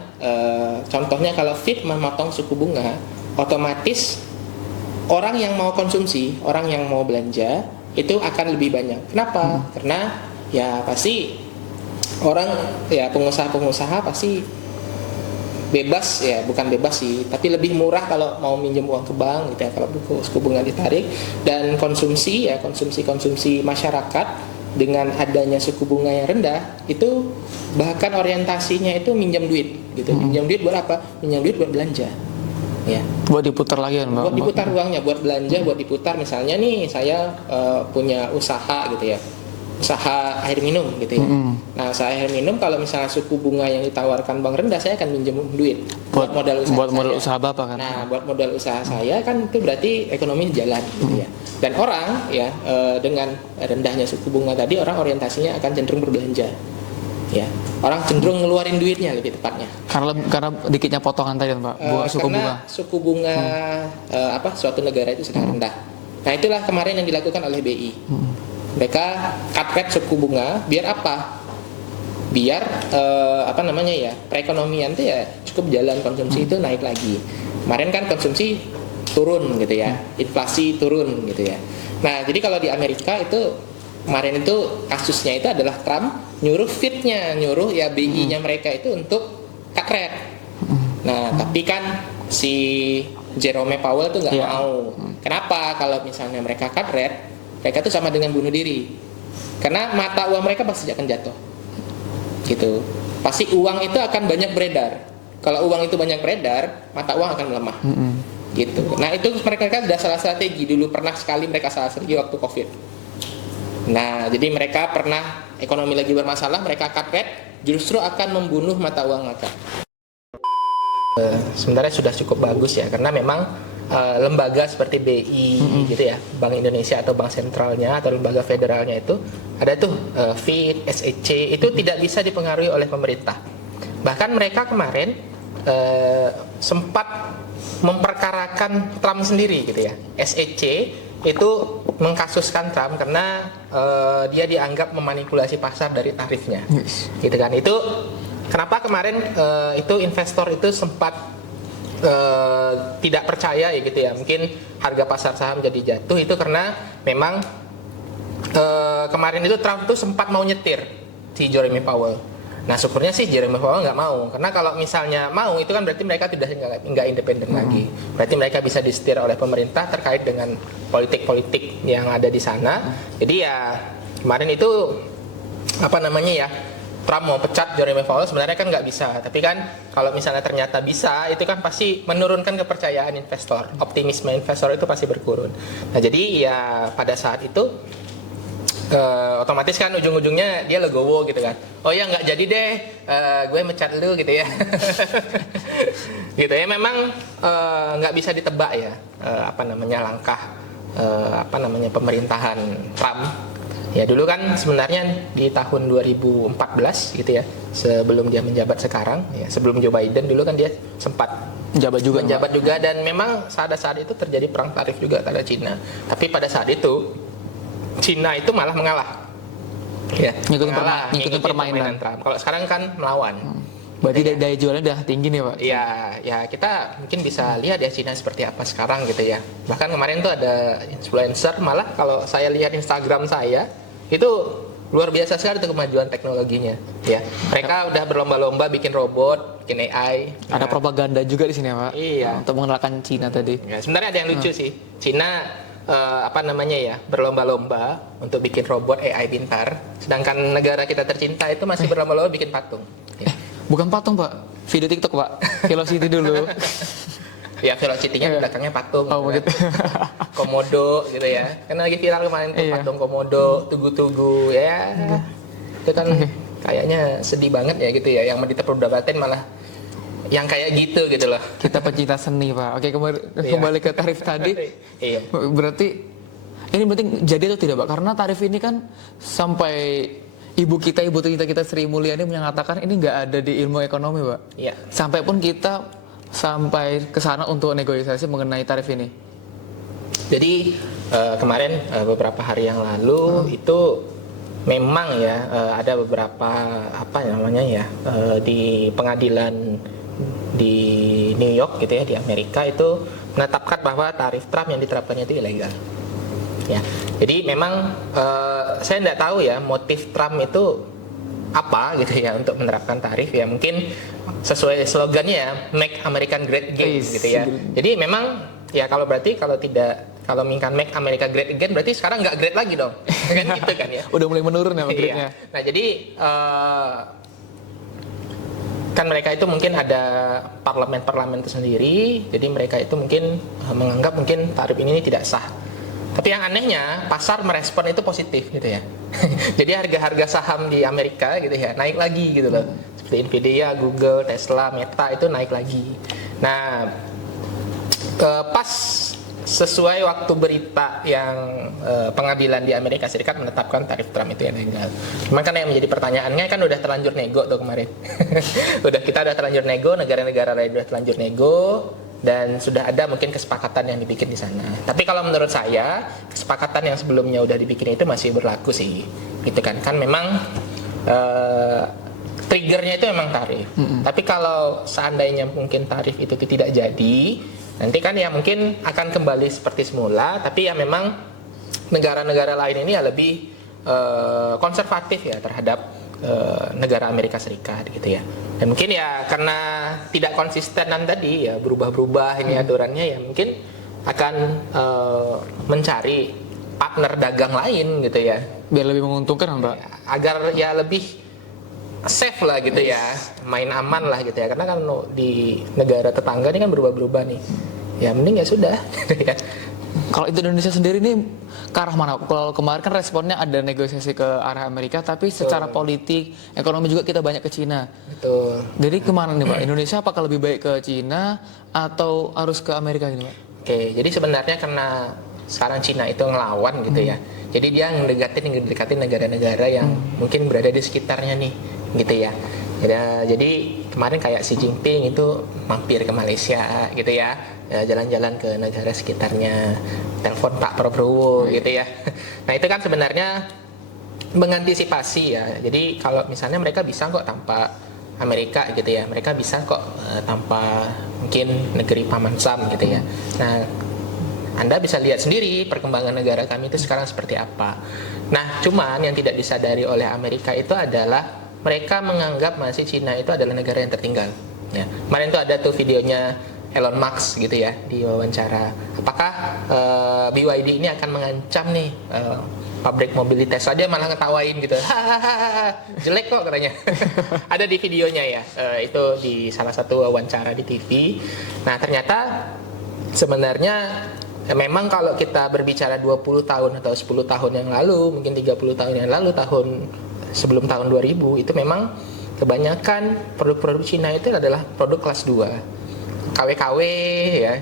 contohnya kalau Fed memotong suku bunga, otomatis orang yang mau konsumsi, orang yang mau belanja itu akan lebih banyak. Kenapa? Karena ya pasti orang ya pengusaha-pengusaha pasti bebas ya, bukan bebas sih, tapi lebih murah kalau mau minjem uang ke bank gitu ya, kalau suku bunga ditarik. Dan konsumsi ya, konsumsi masyarakat dengan adanya suku bunga yang rendah itu bahkan orientasinya itu minjem duit gitu. Minjem duit buat apa? Minjem duit buat belanja ya, buat diputar lagi kan, Mbak? buat diputar uangnya, buat belanja, buat diputar. Misalnya nih saya punya usaha gitu ya, usaha air minum gitu ya. Nah, usaha air minum kalau misalnya suku bunga yang ditawarkan bank rendah, saya akan minjem duit buat modal usaha. Buat modal saya. usaha Bapak kan? Nah, buat modal usaha saya kan itu berarti ekonomi jalan gitu ya. Dan orang ya dengan rendahnya suku bunga tadi, orang orientasinya akan cenderung berbelanja. Ya, orang cenderung ngeluarin duitnya lebih tepatnya. Karena dikitnya potongan tadi kan, Pak, suku bunga. Karena suku bunga suatu negara itu sedang rendah. Nah, itulah kemarin yang dilakukan oleh BI. Mereka cut rate suku bunga biar apa? Biar perekonomian itu ya cukup jalan, konsumsi itu naik lagi. Kemarin kan konsumsi turun gitu ya, inflasi turun gitu ya. Nah, jadi kalau di Amerika itu kemarin itu kasusnya itu adalah Trump nyuruh Fed-nya, nyuruh ya BI-nya mereka itu untuk cut rate. Nah, tapi kan si Jerome Powell tuh nggak mau. Kenapa? Kalau misalnya mereka cut rate, mereka tuh sama dengan bunuh diri. Karena mata uang mereka pasti akan jatuh. Gitu. Pasti uang itu akan banyak beredar. Kalau uang itu banyak beredar, mata uang akan melemah. Gitu. Nah, itu mereka kan sudah salah strategi. Dulu pernah sekali mereka salah strategi waktu Covid. Nah, jadi mereka pernah ekonomi lagi bermasalah, mereka cut rate, justru akan membunuh mata uang mereka. Sebenarnya sudah cukup bagus ya, karena memang lembaga seperti BI gitu ya, Bank Indonesia atau bank sentralnya atau lembaga federalnya itu ada tuh Fed, SEC itu tidak bisa dipengaruhi oleh pemerintah. Bahkan mereka kemarin sempat memperkarakan Trump sendiri gitu ya. SEC itu mengkasuskan Trump karena dia dianggap memanipulasi pasar dari tarifnya, gitu kan. Itu kenapa kemarin itu investor itu sempat tidak percaya ya gitu ya. Mungkin harga pasar saham jadi jatuh itu karena memang kemarin itu Trump tuh sempat mau nyetir si Jerome Powell. Nah, syukurnya sih Jerome Powell nggak mau, karena kalau misalnya mau itu kan berarti mereka nggak independen lagi. Berarti mereka bisa disetir oleh pemerintah terkait dengan politik-politik yang ada di sana. Jadi ya kemarin itu Trump mau pecat Jerome Powell sebenarnya kan nggak bisa, tapi kan kalau misalnya ternyata bisa, itu kan pasti menurunkan kepercayaan investor, optimisme investor itu pasti berkurang. Nah, jadi ya pada saat itu otomatis kan ujung-ujungnya dia legowo gitu kan. Oh ya nggak jadi deh, gue mecat lu gitu ya. Gitu ya, memang nggak bisa ditebak ya langkah pemerintahan Trump. Ya dulu kan sebenarnya di tahun 2014 gitu ya, sebelum dia menjabat sekarang ya, sebelum Joe Biden dulu kan dia sempat menjabat juga dan memang saat itu terjadi perang tarif juga terhadap Cina. Tapi pada saat itu Cina itu malah mengalah. Ya, ngikutin permainan Trump. Kalau sekarang kan melawan. Berarti daya jualnya udah tinggi nih, Pak. Iya, ya kita mungkin bisa lihat ya Cina seperti apa sekarang gitu ya. Bahkan kemarin tuh ada influencer, malah kalau saya lihat Instagram saya itu luar biasa sekali tuh kemajuan teknologinya. Ya, mereka udah berlomba-lomba bikin robot, bikin AI. Ada propaganda juga di sini, Pak. Iya. Untuk mengenalkan Cina tadi. Ya, sebenarnya ada yang lucu sih. Cina berlomba-lomba untuk bikin robot AI pintar, sedangkan negara kita tercinta itu masih berlomba-lomba bikin patung. Ya. Bukan patung Pak, video TikTok Pak, Velocity dulu. Ya Velocity-nya di belakangnya patung. Oh gitu begitu. kan. Komodo gitu ya. Kan lagi viral kemarin tuh Iya. patung Komodo, tugu-tugu ya. Itu kan kayaknya sedih banget ya gitu ya. Yang mau diperdebatin malah yang kayak gitu loh. Kita pecinta seni Pak. Oke, Iya. kembali ke tarif tadi. Iya. Berarti ini penting jadi atau tidak Pak? Karena tarif ini kan sampai ibu kita Sri Mulyani menyatakan ini nggak ada di ilmu ekonomi Pak. Iya. Sampai pun kita sampai ke sana untuk negosiasi mengenai tarif ini. Jadi kemarin beberapa hari yang lalu itu memang ya ada beberapa apa namanya ya di pengadilan di New York gitu ya di Amerika itu menetapkan bahwa tarif Trump yang diterapkannya itu ilegal. Ya, jadi memang saya tidak tahu ya motif Trump itu apa gitu ya untuk menerapkan tarif ya mungkin sesuai slogannya ya Make American Great Again gitu ya. Jadi memang ya kalau minkan Make America Great Again berarti sekarang nggak great lagi dong kan gitu kan ya. Udah mulai menurun ya Iya. grade-nya. Nah jadi kan mereka itu mungkin ada parlemen tersendiri, jadi mereka itu mungkin menganggap mungkin tarif ini tidak sah. Tapi yang anehnya pasar merespon itu positif gitu ya. Jadi harga-harga saham di Amerika gitu ya naik lagi gitu loh. Seperti Nvidia, Google, Tesla, Meta itu naik lagi. Nah, pas sesuai waktu berita yang pengadilan di Amerika Serikat menetapkan tarif Trump itu yang ilegal. Cuman kan yang menjadi pertanyaannya kan udah terlanjur nego tuh kemarin. Kita udah terlanjur nego, negara-negara lain udah terlanjur nego dan sudah ada mungkin kesepakatan yang dibikin di sana. Tapi kalau menurut saya kesepakatan yang sebelumnya udah dibikin itu masih berlaku sih. Gitu kan memang triggernya itu memang tarif. Tapi kalau seandainya mungkin tarif itu tidak jadi, nanti kan ya mungkin akan kembali seperti semula, tapi ya memang negara-negara lain ini ya lebih konservatif ya terhadap negara Amerika Serikat gitu ya. Dan mungkin ya karena tidak konsistenan tadi ya berubah-berubah ini aturannya ya mungkin akan mencari partner dagang lain gitu ya. Biar lebih menguntungkan Pak. Agar ya lebih safe lah gitu ya, main aman lah gitu ya. Karena kan di negara tetangga ini kan berubah-berubah nih. Ya mending ya sudah gitu ya. Kalau itu Indonesia sendiri nih ke arah mana? Kalau kemarin kan responnya ada negosiasi ke arah Amerika, tapi secara politik, ekonomi juga kita banyak ke Cina. Betul. Jadi kemana nih Pak? Indonesia apakah lebih baik ke Cina atau harus ke Amerika ini Pak? Oke, jadi sebenarnya karena sekarang Cina itu ngelawan gitu ya. Jadi dia ngedekatin negara-negara yang mungkin berada di sekitarnya nih, gitu ya. Jadi kemarin kayak Xi Jinping itu mampir ke Malaysia gitu ya, jalan-jalan ke negara sekitarnya, telepon Pak Prabowo gitu ya. Nah itu kan sebenarnya mengantisipasi ya. Jadi kalau misalnya mereka bisa kok tanpa Amerika gitu ya, mereka bisa kok tanpa mungkin negeri Paman Sam gitu ya. Nah Anda bisa lihat sendiri perkembangan negara kami itu sekarang seperti apa. Nah cuman yang tidak disadari oleh Amerika itu adalah mereka menganggap masih Cina itu adalah negara yang tertinggal. Ya. Kemarin tuh ada tuh videonya Elon Musk gitu ya di wawancara. Apakah BYD ini akan mengancam nih pabrik mobil di Tesla? Dia malah ngetawain gitu. Hahaha, jelek kok katanya. Ada di videonya ya. Itu di salah satu wawancara di TV. Nah ternyata sebenarnya memang kalau kita berbicara 20 tahun atau 10 tahun yang lalu, mungkin 30 tahun yang lalu, sebelum tahun 2000 itu memang kebanyakan produk-produk Cina itu adalah produk kelas 2. KW-KW ya.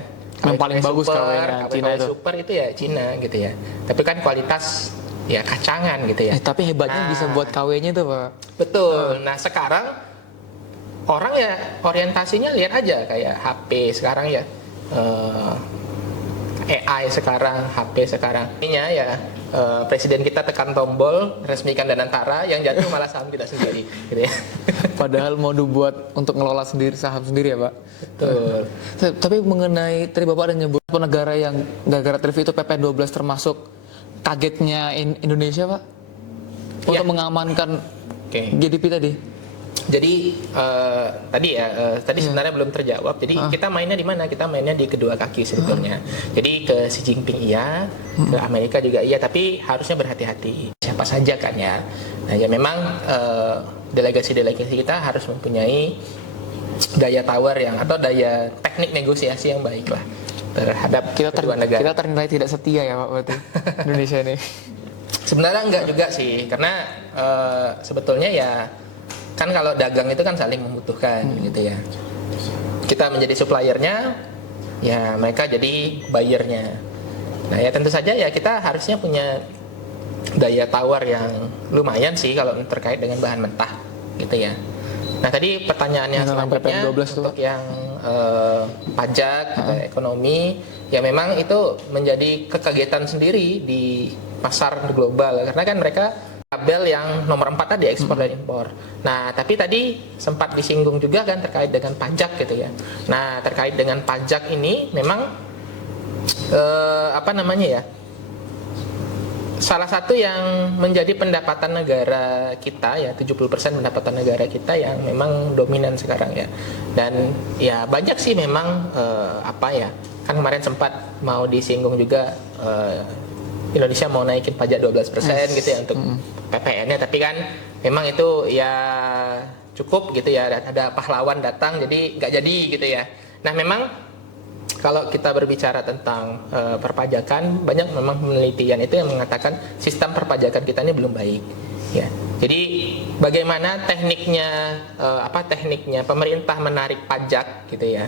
Yang paling bagus KW Cina itu. super itu ya Cina gitu ya. Tapi kan kualitas ya kacangan gitu ya. Tapi hebatnya bisa buat KW-nya itu Pak. Betul. Nah sekarang orang ya orientasinya lihat aja kayak HP sekarang ya. AI sekarang, HP sekarang. Ininya ya presiden kita tekan tombol resmikan Danantara, yang jatuh malah saham kita sendiri gitu ya. Padahal mau dibuat untuk ngelola sendiri saham sendiri ya Pak. Betul. Tapi mengenai tadi Bapak ada nyebut negara yang gara-gara tarif itu PP12 termasuk kagetnya Indonesia Pak untuk mengamankan GDP tadi. Jadi tadi sebenarnya belum terjawab. Jadi kita mainnya di mana? Kita mainnya di kedua kaki sebetulnya. Jadi ke Xi Jinping iya, ke Amerika juga iya, tapi harusnya berhati-hati. Siapa saja kan ya Nah ya memang delegasi-delegasi kita harus mempunyai daya tawar atau daya teknik negosiasi yang baik lah terhadap kedua negara. Kita ternilai tidak setia ya Pak berarti Indonesia ini. Sebenarnya enggak juga sih, karena sebetulnya ya kan kalau dagang itu kan saling membutuhkan gitu ya. Kita menjadi suppliernya, ya mereka jadi buyernya. Nah ya tentu saja ya kita harusnya punya daya tawar yang lumayan sih kalau terkait dengan bahan mentah gitu ya. Nah tadi pertanyaannya selanjutnya untuk yang pajak atau ekonomi, ya memang itu menjadi kekagetan sendiri di pasar global karena kan mereka label yang nomor 4 tadi ekspor dan impor. Nah tapi tadi sempat disinggung juga kan terkait dengan pajak gitu ya. Nah terkait dengan pajak ini memang salah satu yang menjadi pendapatan negara kita ya 70% pendapatan negara kita yang memang dominan sekarang ya. Dan ya banyak sih memang kan kemarin sempat mau disinggung juga Indonesia mau naikin pajak 12% gitu ya untuk PPN-nya, tapi kan memang itu ya cukup gitu ya, ada pahlawan datang jadi nggak jadi gitu ya. Nah memang kalau kita berbicara tentang perpajakan, banyak memang penelitian itu yang mengatakan sistem perpajakan kita ini belum baik. Ya, jadi bagaimana tekniknya pemerintah menarik pajak gitu ya,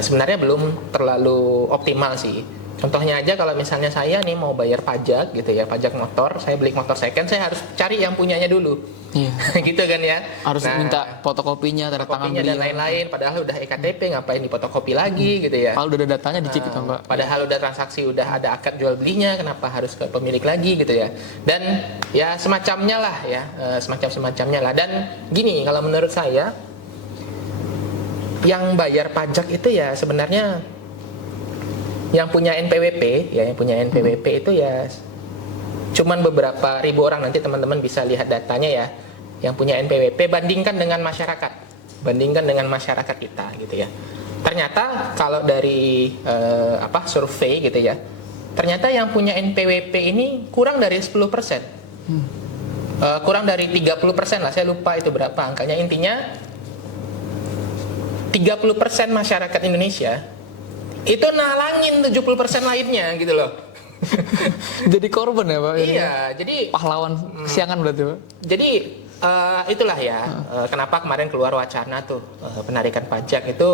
sebenarnya belum terlalu optimal sih. Contohnya aja kalau misalnya saya nih mau bayar pajak gitu ya, pajak motor, saya beli motor second, saya harus cari yang punyanya dulu. Iya. Gitu kan ya. Harus minta fotokopinya, tanda tangan beliau dan lain-lain, padahal udah EKTP ngapain difotokopi lagi gitu ya. Padahal udah ada datanya dicip gitu, Mbak. Padahal udah transaksi, udah ada akad jual belinya, kenapa harus ke pemilik lagi gitu ya. Dan ya semacamnya lah ya, semacamnya lah. Dan gini, kalau menurut saya yang bayar pajak itu ya sebenarnya yang punya NPWP itu ya cuman beberapa ribu orang. Nanti teman-teman bisa lihat datanya ya, yang punya NPWP bandingkan dengan masyarakat kita gitu ya. Ternyata kalau dari survei gitu ya, ternyata yang punya NPWP ini kurang dari 10%. Kurang dari 30% lah, saya lupa itu berapa angkanya. Intinya 30% masyarakat Indonesia itu nalangin 70% lainnya gitu loh. Jadi korban ya Pak? Iya, jadi pahlawan kesiangan berarti Pak? Jadi itulah ya kenapa kemarin keluar wacana tuh penarikan pajak itu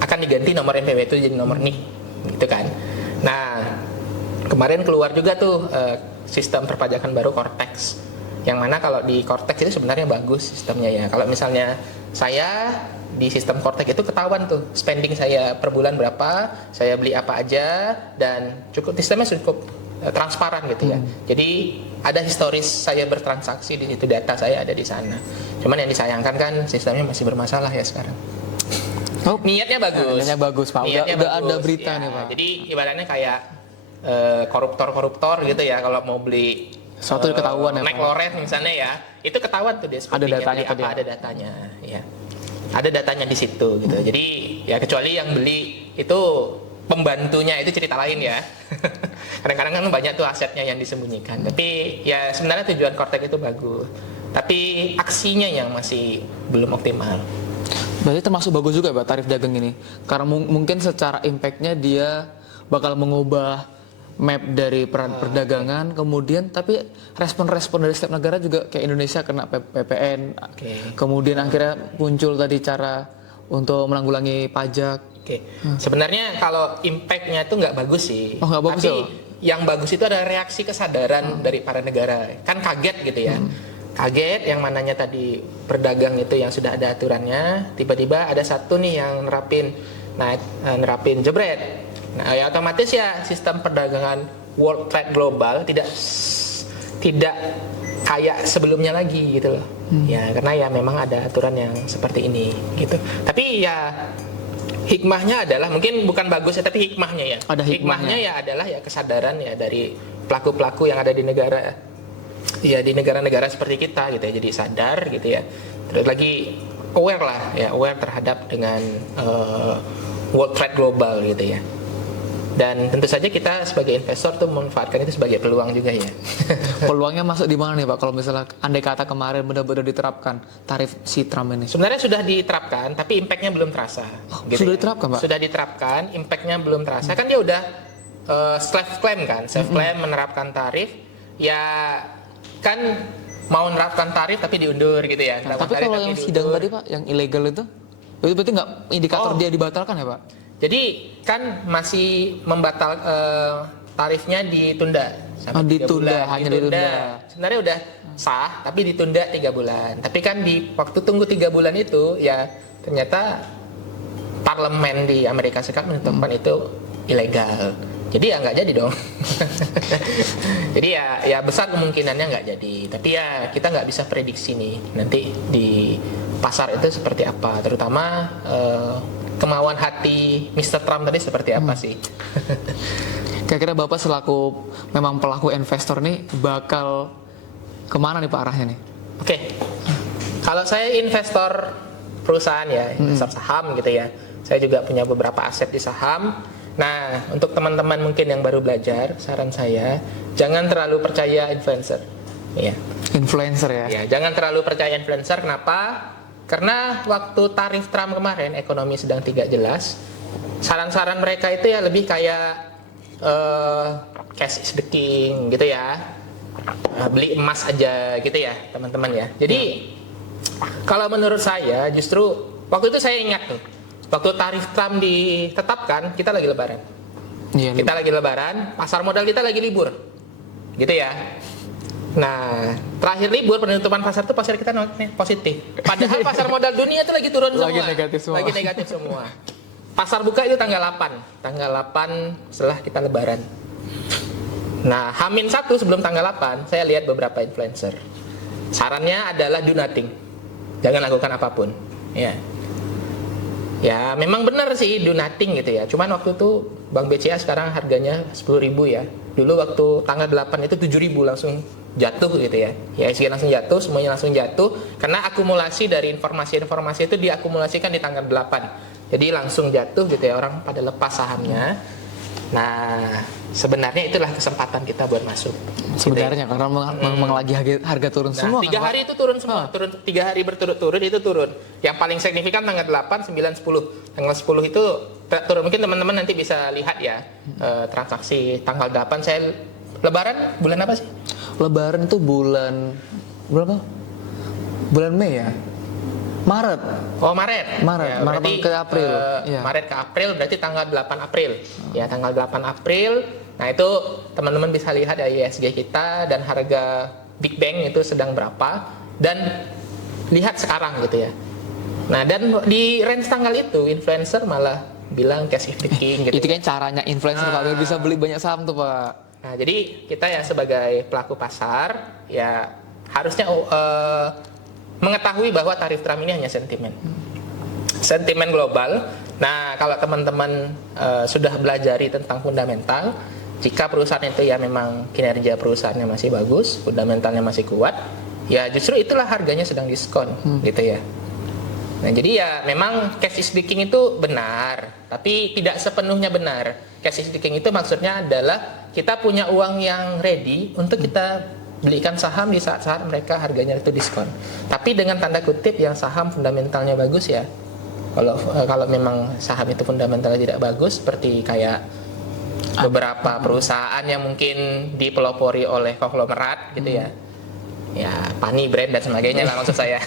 akan diganti nomor NPWP itu jadi nomor NIK gitu kan. Nah kemarin keluar juga tuh sistem perpajakan baru Cortex, yang mana kalau di Cortex itu sebenarnya bagus sistemnya ya. Kalau misalnya saya di sistem Cortex itu ketahuan tuh spending saya per bulan berapa, saya beli apa aja, dan sistemnya cukup transparan gitu ya. Jadi ada historis saya bertransaksi di situ, data saya ada di sana. Cuman yang disayangkan kan sistemnya masih bermasalah ya sekarang. Niatnya bagus Pak. Udah ada berita ya, nih Pak. Jadi ibaratnya kayak koruptor gitu ya, kalau mau beli suatu ketahuan ya Pak. McLaren misalnya ya, itu ketahuan tuh dia ada datanya tadi. Ada datanya ya. Ada datanya di situ gitu. Jadi ya kecuali yang beli itu pembantunya, itu cerita lain ya. Kadang-kadang kan banyak tuh asetnya yang disembunyikan. Tapi ya sebenarnya tujuan Cortex itu bagus. Tapi aksinya yang masih belum optimal. Berarti termasuk bagus juga Pak tarif dagang ini. Karena mungkin secara impact-nya dia bakal mengubah map dari perdagangan, kemudian tapi respon-respon dari setiap negara juga kayak Indonesia kena PPN, kemudian akhirnya muncul tadi cara untuk menanggulangi pajak. Sebenarnya kalau impact-nya itu nggak bagus sih, nggak bagus tapi yang bagus itu ada reaksi kesadaran dari para negara, kan kaget gitu ya. Kaget yang mananya tadi berdagang itu yang sudah ada aturannya, tiba-tiba ada satu nih yang nerapin jebret. Nah, ya otomatis ya sistem perdagangan World Trade Global tidak kayak sebelumnya lagi gitu loh. Ya karena ya memang ada aturan yang seperti ini gitu. Tapi ya hikmahnya adalah, mungkin bukan bagus ya, tapi hikmahnya ya. Ada hikmahnya ya adalah ya kesadaran ya dari pelaku-pelaku yang ada di negara ya, di negara-negara seperti kita gitu ya. Jadi sadar gitu ya. Terus lagi aware terhadap dengan World Trade Global gitu ya. Dan tentu saja kita sebagai investor tuh memanfaatkan itu sebagai peluang juga ya. Peluangnya masuk di mana nih Pak? Kalau misalnya andai kata kemarin benar-benar diterapkan tarif si Trump ini. Sebenarnya sudah diterapkan, tapi impactnya belum terasa. Sudah diterapkan, Pak? Sudah diterapkan, impactnya belum terasa. Kan dia udah self-claim kan, self-claim menerapkan tarif. Ya kan mau menerapkan tarif tapi diundur gitu ya. Nah, tapi kalau yang sidang tadi Pak, yang ilegal itu berarti nggak indikator dia dibatalkan ya Pak? Jadi kan masih tarifnya ditunda sampai 3 bulan. Hanya ditunda. Sebenarnya udah sah, tapi ditunda 3 bulan. Tapi kan di waktu tunggu 3 bulan itu ya ternyata parlemen di Amerika Serikat menetapkan itu ilegal. Jadi ya nggak jadi dong. Jadi ya besar kemungkinannya nggak jadi. Tapi ya kita nggak bisa prediksi nih nanti di pasar itu seperti apa. Terutama kemauan hati Mr. Trump tadi seperti apa sih? Kira-kira Bapak selaku memang pelaku investor nih bakal kemana nih Pak arahnya nih? Oke, kalau saya investor perusahaan ya, investor saham gitu ya. Saya juga punya beberapa aset di saham. Nah, untuk teman-teman mungkin yang baru belajar, saran saya jangan terlalu percaya influencer. Ya. Influencer ya? Ya, jangan terlalu percaya influencer. Kenapa? Karena waktu tarif Trump kemarin ekonomi sedang tidak jelas. Saran-saran mereka itu ya lebih kayak cash is the king gitu ya. Beli emas aja gitu ya, teman-teman ya. Jadi kalau menurut saya justru waktu itu saya ingat tuh. Waktu tarif Trump ditetapkan, kita lagi lebaran. Iya, Kita lagi lebaran, pasar modal kita lagi libur. Gitu ya. Nah, terakhir libur penutupan pasar tuh pasar kita positif. Padahal pasar modal dunia itu lagi turun semua. Lagi negatif semua. Lagi negatif semua. Pasar buka itu tanggal 8. Tanggal 8 setelah kita lebaran. Nah, H-1 sebelum tanggal 8, saya lihat beberapa influencer. Sarannya adalah do nothing. Jangan lakukan apapun. Ya. Ya, memang benar sih do nothing gitu ya. Cuman waktu itu Bank BCA sekarang harganya 10.000 ya. Dulu waktu tanggal 8 itu 7.000 langsung jatuh gitu ya. Ya ISG langsung jatuh, semuanya langsung jatuh karena akumulasi dari informasi-informasi itu diakumulasikan di tanggal 8. Jadi langsung jatuh gitu ya, orang pada lepas sahamnya. Nah, sebenarnya itulah kesempatan kita buat masuk. Sebenarnya gitu ya. Karena memang lagi harga turun semua. 3 hari itu turun semua. Turun 3 hari berturut-turut itu turun. Yang paling signifikan tanggal 8, 9, 10. Tanggal 10 itu turun. Mungkin teman-teman nanti bisa lihat ya transaksi tanggal 8 saya lebaran bulan apa sih? Lebaran itu bulan berapa? Bulan Mei ya? Maret. Oh, Maret. Ya, Maret ke April. Iya. Maret ke April berarti tanggal 8 April. Ya, tanggal 8 April. Nah, itu teman-teman bisa lihat ya ISG kita dan harga Big Bang itu sedang berapa dan lihat sekarang gitu ya. Nah, dan di range tanggal itu influencer malah bilang cash is the king gitu. Itu kan caranya influencer Pak biar bisa beli banyak saham tuh Pak. Nah, jadi kita ya sebagai pelaku pasar ya harusnya mengetahui bahwa tarif Trump ini hanya sentimen. Sentimen global. Nah, kalau teman-teman sudah belajari tentang fundamental, jika perusahaan itu ya memang kinerja perusahaannya masih bagus, fundamentalnya masih kuat, ya justru itulah harganya sedang diskon gitu ya. Nah, jadi ya memang cash is the king itu benar, tapi tidak sepenuhnya benar. Cash is the king itu maksudnya adalah kita punya uang yang ready untuk kita belikan saham di saat-saat mereka harganya itu diskon. Tapi dengan tanda kutip yang saham fundamentalnya bagus ya. Kalau memang saham itu fundamentalnya tidak bagus seperti kayak beberapa perusahaan yang mungkin dipelopori oleh konglomerat gitu ya. Ya, Pani brand dan sebagainya lah maksud saya.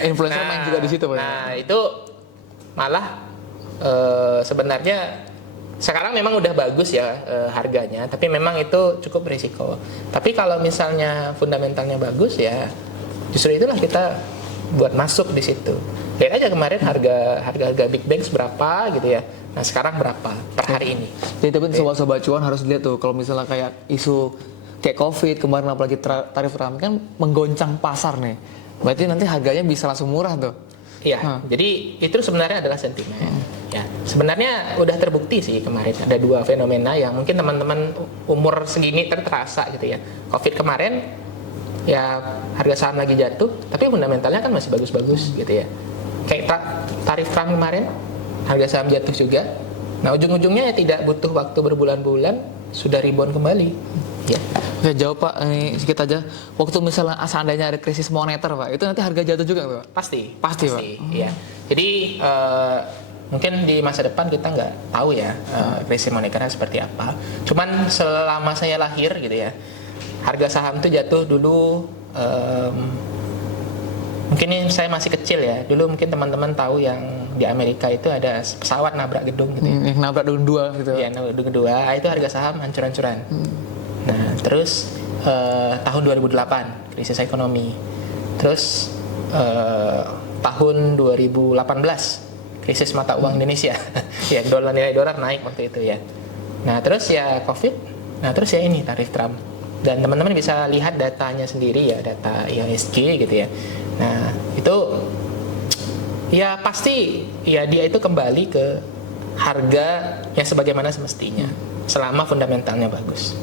Influencer main juga di situ Pak. Nah, itu malah sebenarnya sekarang memang udah bagus ya harganya, tapi memang itu cukup berisiko. Tapi kalau misalnya fundamentalnya bagus ya, justru itulah kita buat masuk di situ. Lihat aja kemarin harga Big Bang berapa gitu ya. Nah, sekarang berapa per hari ini? Jadi tapi sobat-sobat cuan harus lihat tuh kalau misalnya kayak isu kayak Covid kemarin apalagi tarif Trump kan menggoncang pasar nih. Berarti nanti harganya bisa langsung murah tuh. Iya, jadi itu sebenarnya adalah sentimen. Ya, sebenarnya udah terbukti sih kemarin ada 2 fenomena yang mungkin teman-teman umur segini terasa gitu ya. Covid kemarin ya harga saham lagi jatuh, tapi fundamentalnya kan masih bagus-bagus gitu ya. Kayak tarif Trump kemarin harga saham jatuh juga, Nah, ujung-ujungnya ya tidak butuh waktu berbulan-bulan sudah rebound kembali. Ya. Oke, jawab Pak, ini sedikit aja. Waktu misalnya seandainya ada krisis moneter Pak, itu nanti harga jatuh juga nggak Pak? Pasti Pak. Iya. Jadi mungkin di masa depan kita nggak tahu ya krisis moneternya seperti apa. Cuman selama saya lahir gitu ya, harga saham itu jatuh dulu. Mungkin ini saya masih kecil ya. Dulu mungkin teman-teman tahu yang di Amerika itu ada pesawat nabrak gedung gitu ya. Yang nabrak gedung 2 gitu. Iya, nabrak gedung 2, itu harga saham hancur-hancuran. Nah, terus tahun 2008 krisis ekonomi. Terus tahun 2018 krisis mata uang Indonesia. Ya, nilai dolar naik waktu itu ya. Nah, terus ya Covid. Nah, terus ya ini tarif Trump. Dan teman-teman bisa lihat datanya sendiri ya, data IHSG gitu ya. Nah, itu ya pasti ya dia itu kembali ke harga yang sebagaimana semestinya selama fundamentalnya bagus.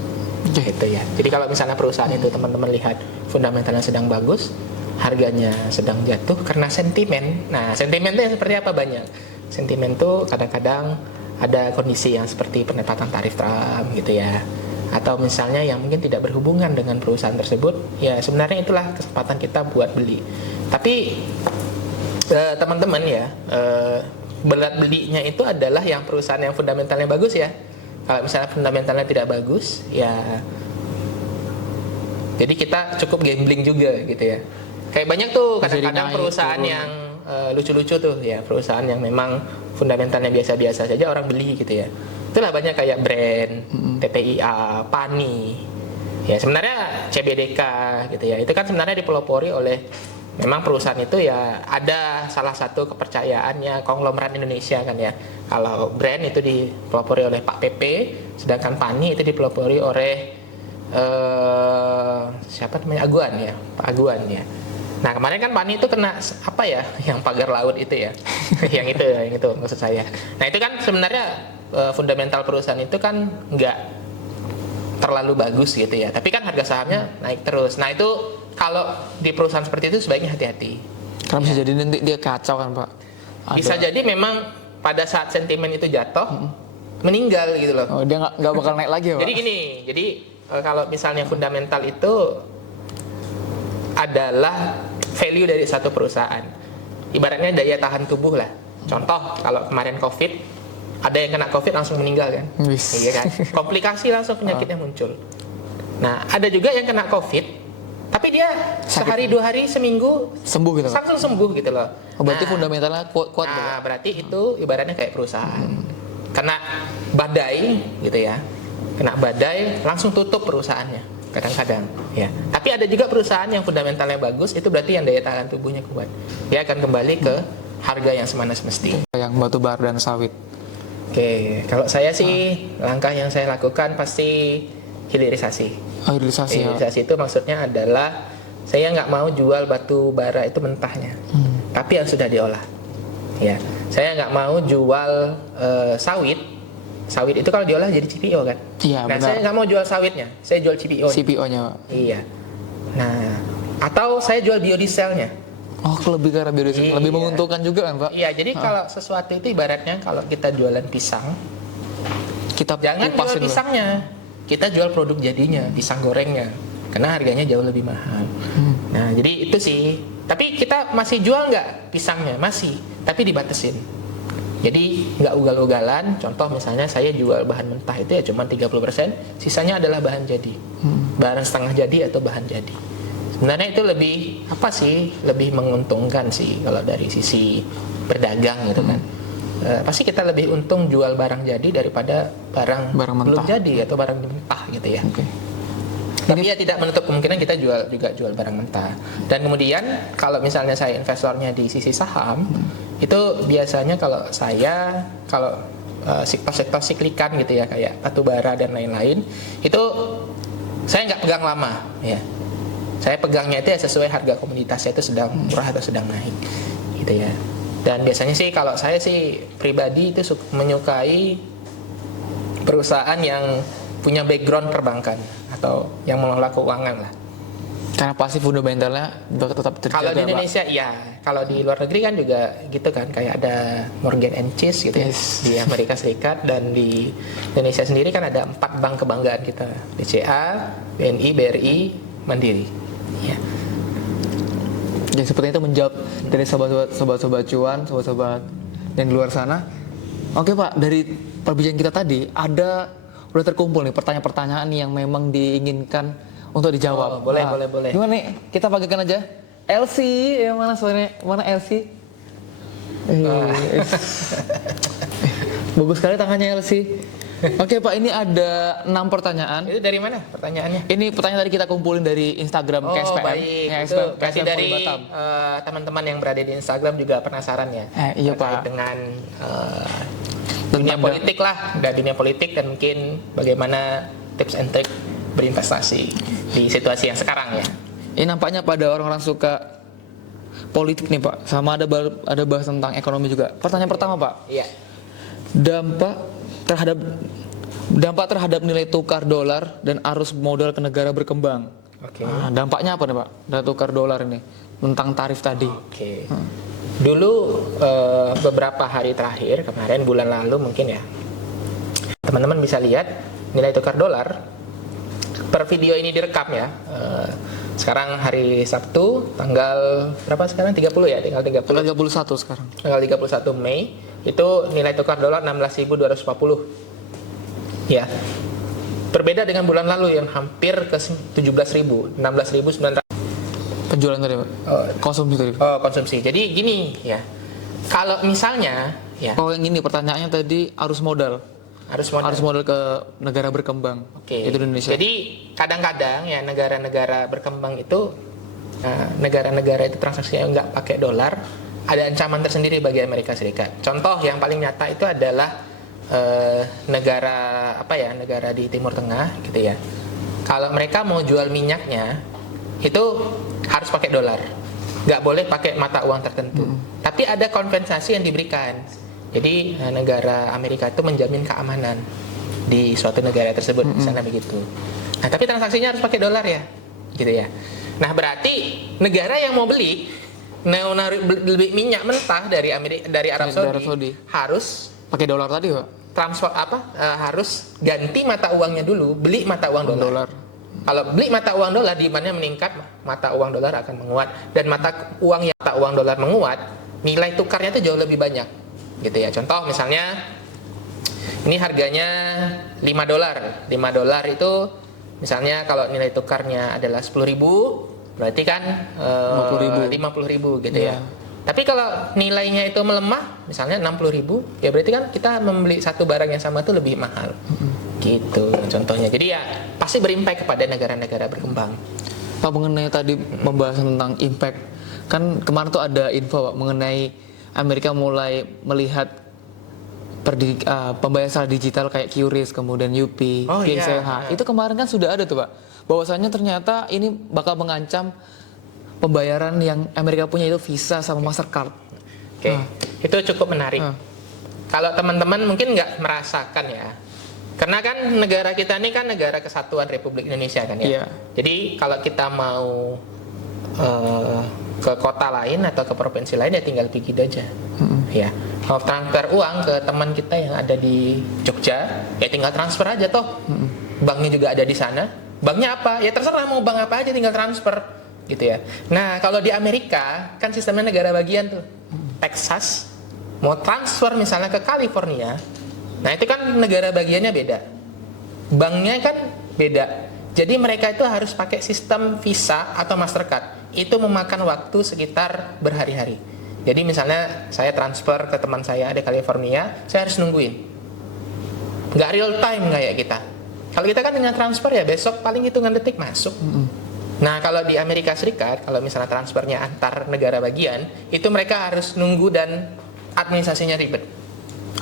Gitu ya. Jadi kalau misalnya perusahaan itu teman-teman lihat fundamentalnya sedang bagus, harganya sedang jatuh karena sentimen. Nah, sentimen itu yang seperti apa banyak? Sentimen itu kadang-kadang ada kondisi yang seperti penempatan tarif Trump gitu ya. Atau misalnya yang mungkin tidak berhubungan dengan perusahaan tersebut, ya sebenarnya itulah kesempatan kita buat beli. Tapi teman-teman ya, berat belinya itu adalah yang perusahaan yang fundamentalnya bagus ya. Kalau misalnya fundamentalnya tidak bagus, ya jadi kita cukup gambling juga gitu ya. Kayak banyak tuh kadang-kadang perusahaan yang lucu-lucu tuh ya, perusahaan yang memang fundamentalnya biasa-biasa saja orang beli gitu ya. Itulah banyak kayak brand, TPIA, PANI. Ya sebenarnya CBDK gitu ya. Itu kan sebenarnya dipelopori oleh memang perusahaan itu ya ada salah satu kepercayaannya konglomerat Indonesia kan ya. Kalau brand itu dipelopori oleh Pak PP, sedangkan PANI itu dipelopori oleh siapa namanya Aguan ya, Pak Aguan ya. Nah kemarin kan PANI itu kena apa ya, yang pagar laut itu ya, yang itu maksud saya. Nah itu kan sebenarnya fundamental perusahaan itu kan nggak terlalu bagus gitu ya, tapi kan harga sahamnya naik terus. Nah itu kalau di perusahaan seperti itu sebaiknya hati-hati. Karena bisa jadi nanti dia kacau kan Pak. Bisa jadi memang pada saat sentimen itu jatuh meninggal gitu loh. Oh, dia nggak bakal naik lagi ya Pak. Jadi gini, jadi kalau misalnya fundamental itu adalah value dari satu perusahaan. Ibaratnya daya tahan tubuh lah. Contoh kalau kemarin Covid, ada yang kena Covid langsung meninggal kan? Iya kan? Komplikasi langsung penyakitnya muncul. Nah, ada juga yang kena Covid, tapi dia sehari, 2 hari, seminggu sembuh gitu. Langsung sembuh gitu loh. Oh, berarti fundamentalnya kuat gitu. Nah, berarti itu ibaratnya kayak perusahaan. Kena badai gitu ya. Kena badai langsung tutup perusahaannya. Kadang-kadang ya. Tapi ada juga perusahaan yang fundamentalnya bagus, itu berarti yang daya tahan tubuhnya kuat. Dia akan kembali ke harga yang semana semestinya. Yang batu bara dan sawit. Oke, kalau saya sih langkah yang saya lakukan pasti hilirisasi. Oh, hilirisasi. Hilirisasi itu maksudnya adalah saya nggak mau jual batu bara itu mentahnya, tapi yang sudah diolah. Ya, saya nggak mau jual sawit. Sawit itu kalau diolah jadi CPO kan? Iya, nah, benar. saya nggak mau jual sawitnya, saya jual CPO. CPO-nya Pak. Iya. Nah, atau saya jual biodieselnya. Oh, lebih karena biodiesel lebih menguntungkan juga kan Pak? Iya, jadi kalau sesuatu itu ibaratnya kalau kita jualan pisang, Kita jangan jual kupasin dulu. pisangnya, kita jual produk jadinya, pisang gorengnya, karena harganya jauh lebih mahal. Nah, jadi itu sih. Tapi kita masih jual nggak pisangnya? Masih, tapi dibatasin. Jadi nggak ugal-ugalan. Contoh misalnya saya jual bahan mentah itu ya cuma 30%, sisanya adalah bahan jadi, bahan setengah jadi atau bahan jadi. Sebenarnya itu lebih apa sih? Lebih menguntungkan sih kalau dari sisi berdagang gitu kan. Pasti kita lebih untung jual barang jadi daripada barang belum jadi atau barang mentah gitu ya. Okay. Tapi ya tidak menutup kemungkinan kita juga jual barang mentah. Dan kemudian kalau misalnya saya investornya di sisi saham, itu biasanya kalau sektor-sektor siklikan gitu ya kayak batu bara dan lain-lain, itu saya nggak pegang lama ya. Saya pegangnya itu ya sesuai harga komoditasnya itu sedang murah atau sedang naik gitu ya. Dan biasanya sih kalau saya sih pribadi itu menyukai perusahaan yang punya background perbankan atau yang mengelola keuangan lah. Karena pasti fundamentalnya tetap terjaga. Kalau di Indonesia iya. kalau di luar negeri kan juga gitu kan, kayak ada Morgan and Chase gitu ya, di Amerika Serikat, dan di Indonesia sendiri kan ada 4 bank kebanggaan kita, BCA, BNI, BRI, Mandiri. Ya. Yang seperti itu menjawab dari sobat-sobat cuan, sobat-sobat yang di luar sana. Oke Pak, dari perbincangan kita tadi udah terkumpul nih pertanyaan-pertanyaan yang memang diinginkan untuk dijawab. Boleh. Gimana nih? Kita panggilkan aja Elsie, mana suaranya? Mana Elsie? Bagus sekali tangannya Elsie. Oke Pak, ini ada 6 pertanyaan. Itu dari mana pertanyaannya? Ini pertanyaan tadi kita kumpulin dari Instagram KSPM. Baik. Itu berarti dari teman-teman yang berada di Instagram juga penasaran ya. Iya Pak. Dengan dunia politik lah, dunia politik, dan mungkin bagaimana tips and trick berinvestasi di situasi yang sekarang ya. Ini nampaknya pada orang-orang suka politik nih Pak, sama ada bahas tentang ekonomi juga. Pertanyaan pertama Pak, Iya. dampak terhadap nilai tukar dolar dan arus modal ke negara berkembang. Oke. Nah, dampaknya apa nih Pak, nilai tukar dolar ini tentang tarif tadi? Oke. Dulu beberapa hari terakhir, kemarin bulan lalu mungkin ya, teman-teman bisa lihat nilai tukar dolar per video ini direkam ya. Sekarang hari Sabtu, tanggal berapa sekarang? 30 ya? Tinggal 30. Tanggal 31 sekarang. Tanggal 31 Mei, itu nilai tukar dolar 16.240. Ya. Berbeda dengan bulan lalu yang hampir ke 17.000, 16.900. Penjualan tadi Pak? Konsumsi tadi. Konsumsi. Jadi gini ya. Kalau misalnya ya. Yang ini pertanyaannya tadi arus modal ke negara berkembang. Oke. Itu Indonesia. Jadi kadang-kadang ya negara-negara berkembang itu, negara-negara itu transaksinya nggak pakai dolar, ada ancaman tersendiri bagi Amerika Serikat. Contoh yang paling nyata itu adalah negara di Timur Tengah gitu ya. Kalau mereka mau jual minyaknya itu harus pakai dolar, nggak boleh pakai mata uang tertentu. Tapi ada kompensasi yang diberikan. Jadi negara Amerika itu menjamin keamanan di suatu negara tersebut, misalnya begitu. Nah, tapi transaksinya harus pakai dolar ya, gitu ya. Nah, berarti negara yang mau beli minyak mentah dari Arab Saudi harus pakai dolar tadi Pak? Harus ganti mata uangnya dulu, beli mata uang dolar. Kalau beli mata uang dolar, demandnya meningkat, mata uang dolar akan menguat, dan mata uang dolar menguat, nilai tukarnya itu jauh lebih banyak. Gitu ya. Contoh misalnya ini harganya $5. $5 itu misalnya kalau nilai tukarnya adalah 10.000, berarti kan 50.000 gitu ya. Tapi kalau nilainya itu melemah, misalnya 60.000, ya berarti kan kita membeli satu barang yang sama itu lebih mahal. Gitu contohnya. Jadi ya pasti berimpact kepada negara-negara berkembang. Pak, mengenai tadi pembahasan tentang impact, kan kemarin tuh ada info Pak mengenai Amerika mulai melihat pembayaran secara digital kayak QRIS, kemudian UPI, PCH. Itu kemarin kan sudah ada tuh Pak, bahwasanya ternyata ini bakal mengancam pembayaran yang Amerika punya, itu Visa sama Mastercard. Oke. Itu cukup menarik. Kalau teman-teman mungkin nggak merasakan ya, karena kan negara kita ini kan negara kesatuan Republik Indonesia kan ya. Jadi kalau kita mau ke kota lain atau ke provinsi lain ya tinggal pergi aja. Ya, mau transfer uang ke teman kita yang ada di Jogja, ya tinggal transfer aja toh. Banknya juga ada di sana. Banknya apa? Ya terserah mau bank apa aja, tinggal transfer gitu ya. Nah, kalau di Amerika kan sistemnya negara bagian tuh. Texas mau transfer misalnya ke California, nah itu kan negara bagiannya beda. Banknya kan beda. Jadi mereka itu harus pakai sistem Visa atau Mastercard. Itu memakan waktu sekitar berhari-hari. Jadi misalnya saya transfer ke teman saya di California, saya harus nungguin. Nggak real time kayak kita. Kalau kita kan dengan transfer ya besok paling hitungan detik masuk. Nah kalau di Amerika Serikat, kalau misalnya transfernya antar negara bagian, itu mereka harus nunggu dan administrasinya ribet.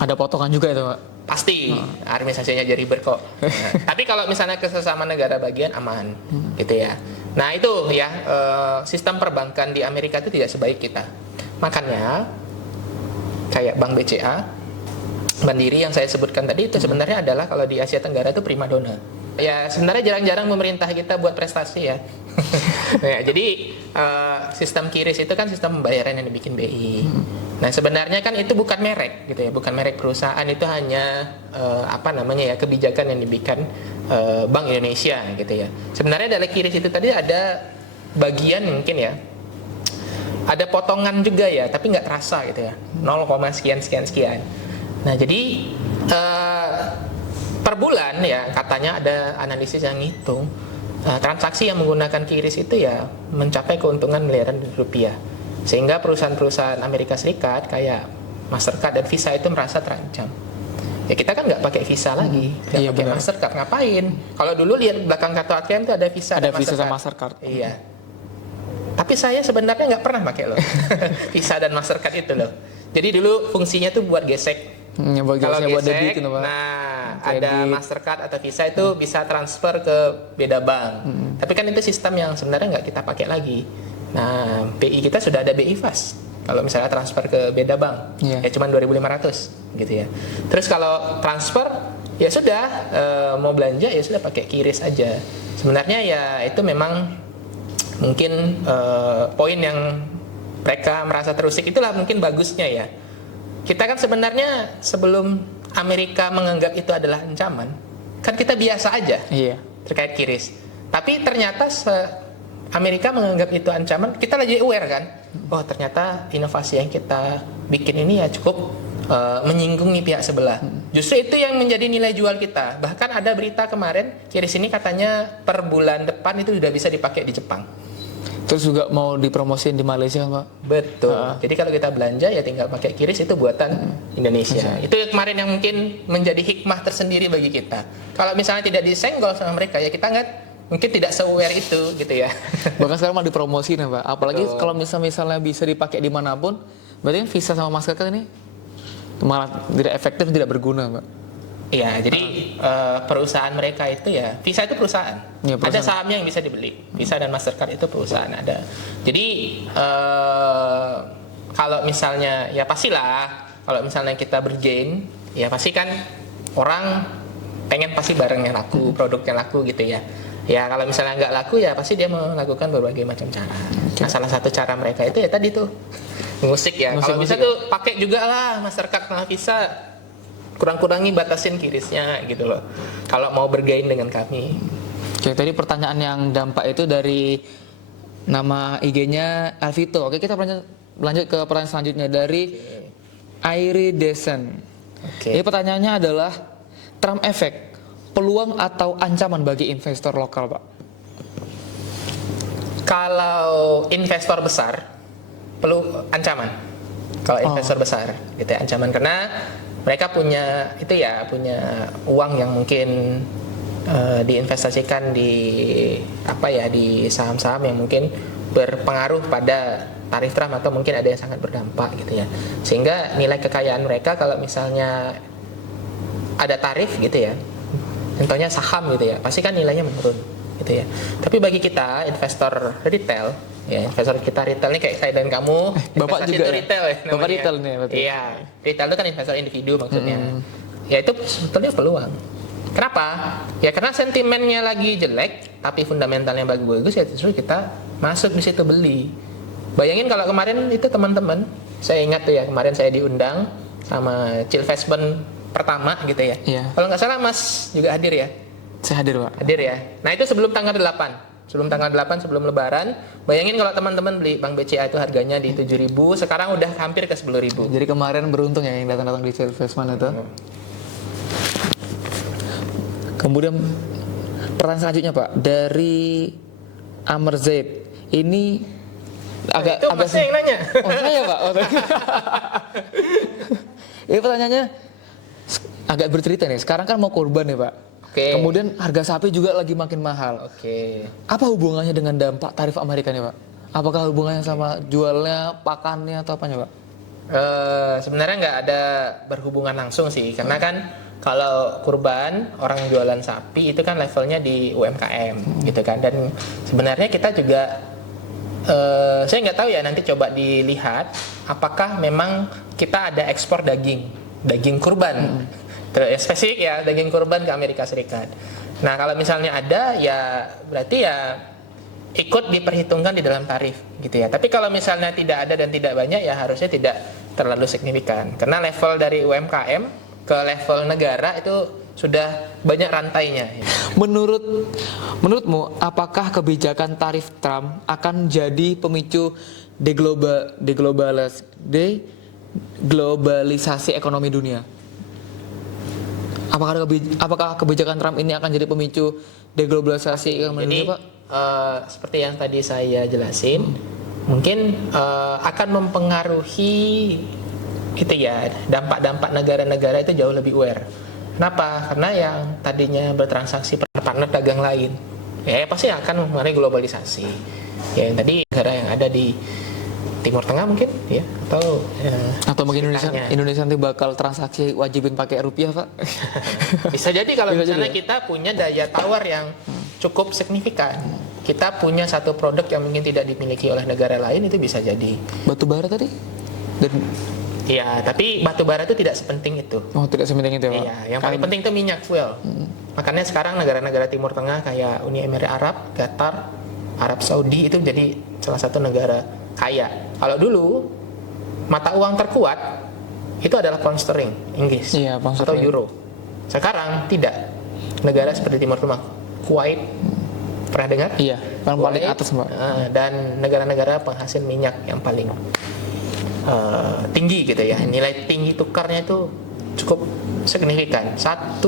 Ada potongan juga itu Pak? Pasti, administrasinya jadi ribet kok. Nah, tapi kalau misalnya ke sesama negara bagian aman, gitu ya. Nah itu ya, sistem perbankan di Amerika itu tidak sebaik kita. Makanya kayak Bank BCA, Mandiri yang saya sebutkan tadi itu sebenarnya adalah kalau di Asia Tenggara itu primadona. Ya sebenarnya jarang-jarang pemerintah kita buat prestasi ya. Nah, jadi sistem QRIS itu kan sistem pembayaran yang dibikin BI. Nah, sebenarnya kan itu bukan merek gitu ya, bukan merek perusahaan, itu hanya kebijakan yang dibikin Bank Indonesia gitu ya. Sebenarnya dari QRIS itu tadi ada bagian mungkin ya, ada potongan juga ya, tapi nggak terasa gitu ya, 0, sekian. Nah, jadi per bulan ya katanya ada analisis yang ngitung transaksi yang menggunakan QRIS itu ya mencapai keuntungan miliaran rupiah, sehingga perusahaan-perusahaan Amerika Serikat kayak Mastercard dan Visa itu merasa terancam. Ya kita kan nggak pakai Visa lagi, nggak pakai Mastercard, ngapain? Kalau dulu lihat belakang kartu ATM itu ada Visa, ada Visa sama Mastercard. Iya. Tapi saya sebenarnya nggak pernah pakai loh Visa dan Mastercard itu loh. Jadi dulu fungsinya tuh buat gesek. Kalau buat gesek, debit, ada Mastercard atau Visa itu bisa transfer ke beda bank. Tapi kan itu sistem yang sebenarnya nggak kita pakai lagi. Nah, BI kita sudah ada BI Fast. Kalau misalnya transfer ke beda bank, ya cuma 2.500 gitu ya. Terus kalau transfer, ya sudah mau belanja ya sudah pakai QRIS aja. Sebenarnya ya itu memang mungkin poin yang mereka merasa terusik, itulah mungkin bagusnya ya. Kita kan sebenarnya sebelum Amerika menganggap itu adalah ancaman, kan kita biasa aja terkait QRIS. Tapi ternyata Amerika menganggap itu ancaman, kita lagi aware kan, oh ternyata inovasi yang kita bikin ini ya cukup menyinggung nih pihak sebelah. Justru itu yang menjadi nilai jual kita. Bahkan ada berita kemarin QRIS ini katanya per bulan depan itu sudah bisa dipakai di Jepang. Terus juga mau dipromosin di Malaysia, Pak? Betul. Jadi kalau kita belanja ya tinggal pakai QRIS, itu buatan Indonesia. Itu kemarin yang mungkin menjadi hikmah tersendiri bagi kita. Kalau misalnya tidak disenggol sama mereka ya kita mungkin tidak se-aware itu gitu ya. Bahkan sekarang mau dipromosin ya, Pak. Apalagi kalau misalnya bisa dipakai dimanapun, berarti kan Visa sama Mastercard ini malah tidak efektif, tidak berguna, Pak. Iya, jadi perusahaan mereka itu ya, Visa itu perusahaan. Ada sahamnya yang bisa dibeli. Visa dan Mastercard itu perusahaan ada. Jadi kalau misalnya ya pastilah kalau misalnya kita bergain, ya pasti kan orang pengen pasti barang yang laku, produk yang laku gitu ya. Ya kalau misalnya nggak laku ya pasti dia melakukan berbagai macam cara. Nah, salah satu cara mereka itu ya tadi tuh musik ya. Kalau bisa tuh pakai juga lah Mastercard sama Visa. Kurang-kurangi batasin QRIS-nya gitu loh. Kalau mau bergain dengan kami. Oke, tadi pertanyaan yang dampak itu dari nama IG-nya Alvito. Oke, kita lanjut ke pertanyaan selanjutnya dari Airi Desen. Jadi pertanyaannya adalah Trump Effect, peluang atau ancaman bagi investor lokal, Pak? Kalau investor besar, perlu ancaman. Kalau investor besar, gitu ya, ancaman karena mereka punya uang yang mungkin diinvestasikan di di saham-saham yang mungkin berpengaruh pada tarif Trump atau mungkin ada yang sangat berdampak gitu ya. Sehingga nilai kekayaan mereka kalau misalnya ada tarif gitu ya, contohnya saham gitu ya, pasti kan nilainya menurun gitu ya. Tapi bagi kita investor retail, ya investor kita retail ini kayak saya dan kamu, Bapak juga itu retail ya namanya. Bapak retail nih berarti. Iya, retail itu kan investor individu maksudnya. Ya itu sebetulnya peluang. Kenapa? Ya karena sentimennya lagi jelek, tapi fundamentalnya bagus-bagus, ya justru kita masuk di situ beli. Bayangin kalau kemarin itu teman-teman, saya ingat tuh ya kemarin saya diundang sama Chill Investment pertama gitu ya. Iya. Kalau nggak salah Mas juga hadir ya? Saya hadir, Pak. Hadir ya. Nah itu sebelum tanggal 8. Sebelum tanggal 8, sebelum lebaran. Bayangin kalau teman-teman beli Bank BCA itu harganya di 7.000, sekarang udah hampir ke 10.000. Jadi kemarin beruntung ya yang datang-datang di Chill Investment itu. Kemudian pertanyaan selanjutnya, Pak, dari Amr Zaid. Ini agak Masnya yang nanya. Oh, saya, Pak. Oh, ini pertanyaannya agak bercerita nih. Sekarang kan mau kurban ya, Pak. Kemudian harga sapi juga lagi makin mahal. Apa hubungannya dengan dampak tarif Amerika nih, Pak? Apakah hubungannya sama jualnya, pakannya, atau apanya, Pak? Sebenarnya nggak ada berhubungan langsung sih, karena kan kalau kurban orang jualan sapi itu kan levelnya di UMKM gitu kan, dan sebenarnya kita juga saya nggak tahu ya, nanti coba dilihat apakah memang kita ada ekspor daging kurban. Spesifik ya, daging kurban ke Amerika Serikat. Nah kalau misalnya ada ya berarti ya ikut diperhitungkan di dalam tarif gitu ya. Tapi kalau misalnya tidak ada dan tidak banyak ya harusnya tidak terlalu signifikan. Karena level dari UMKM ke level negara itu sudah banyak rantainya. Menurutmu apakah kebijakan tarif Trump akan jadi pemicu deglobalisasi ekonomi dunia? Apakah kebijakan Trump ini akan jadi pemicu deglobalisasi ekonomi Jadi, dunia, Pak? seperti yang tadi saya jelasin, mungkin akan mempengaruhi itu ya, dampak-dampak negara-negara itu jauh lebih aware. Kenapa? Karena yang tadinya bertransaksi partner dagang lain, ya pasti akan mempengaruhi globalisasi. Ya, yang tadi negara yang ada di Timur Tengah mungkin, ya, Atau mungkin sekitarnya. Indonesia nanti bakal transaksi wajibin pakai rupiah, Pak? Bisa jadi kalau Bisa misalnya jadi, ya? kita punya daya tawar yang cukup signifikan, kita punya satu produk yang mungkin tidak dimiliki oleh negara lain, itu bisa jadi. Batu bara tadi? Dan Iya, tapi batu bara itu tidak sepenting itu. tidak sepenting itu ya, Pak? Iya, yang paling penting itu minyak fuel. Makanya sekarang negara-negara Timur Tengah kayak Uni Emirat Arab, Qatar, Arab Saudi itu jadi salah satu negara kaya. Kalau dulu mata uang terkuat itu adalah pound sterling Inggris Iya, pound atau sterling. euro. Sekarang tidak. Negara seperti Timur Tengah, Kuwait, pernah dengar? Iya, paling Kuwait, atas, Mbak. dan negara-negara penghasil minyak yang paling tinggi gitu ya. Nilai tinggi tukarnya itu cukup signifikan. $1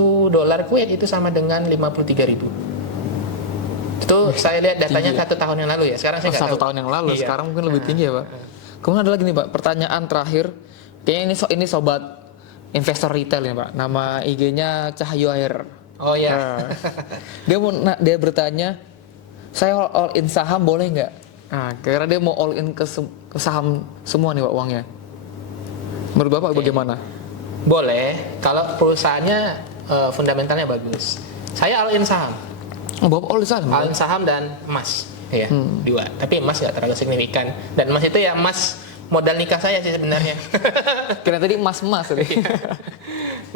Kuwait itu sama dengan 53.000. Itu saya lihat datanya Tinggi. 1 tahun yang lalu ya. Sekarang saya nggak Satu tahu. tahun yang lalu, Iya. sekarang mungkin lebih tinggi ya, Pak. Kemudian ada lagi nih, Pak, pertanyaan terakhir. Kayaknya ini sobat investor retail ya, Pak. Nama IG-nya Cahyo Air. Oh ya. Dia bertanya, saya all in saham boleh nggak? Nah, kira dia mau all in ke saham semua nih, Pak, uangnya. Menurut Bapak bagaimana? Boleh kalau perusahaannya fundamentalnya bagus. Saya all in saham. Oh, Bapak all in saham? All in saham dan emas. Ya, dua. Tapi emas nggak terlalu signifikan. Dan emas itu ya emas modal nikah saya sih sebenarnya. Kira tadi emas-emas tadi.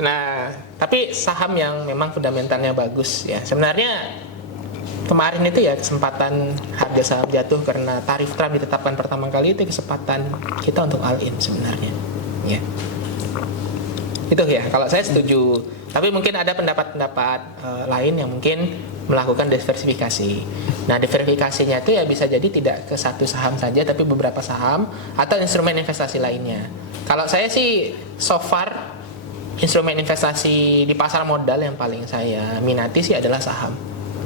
Nah, tapi saham yang memang fundamentalnya bagus ya. Sebenarnya kemarin itu ya kesempatan harga saham jatuh karena tarif Trump ditetapkan pertama kali, itu kesempatan kita untuk all in sebenarnya. Ya. Itu ya, kalau saya setuju. Tapi mungkin ada pendapat-pendapat lain yang mungkin melakukan diversifikasi. Nah, diversifikasinya itu ya bisa jadi tidak ke satu saham saja, tapi beberapa saham atau instrumen investasi lainnya. Kalau saya sih so far instrumen investasi di pasar modal yang paling saya minati sih adalah saham.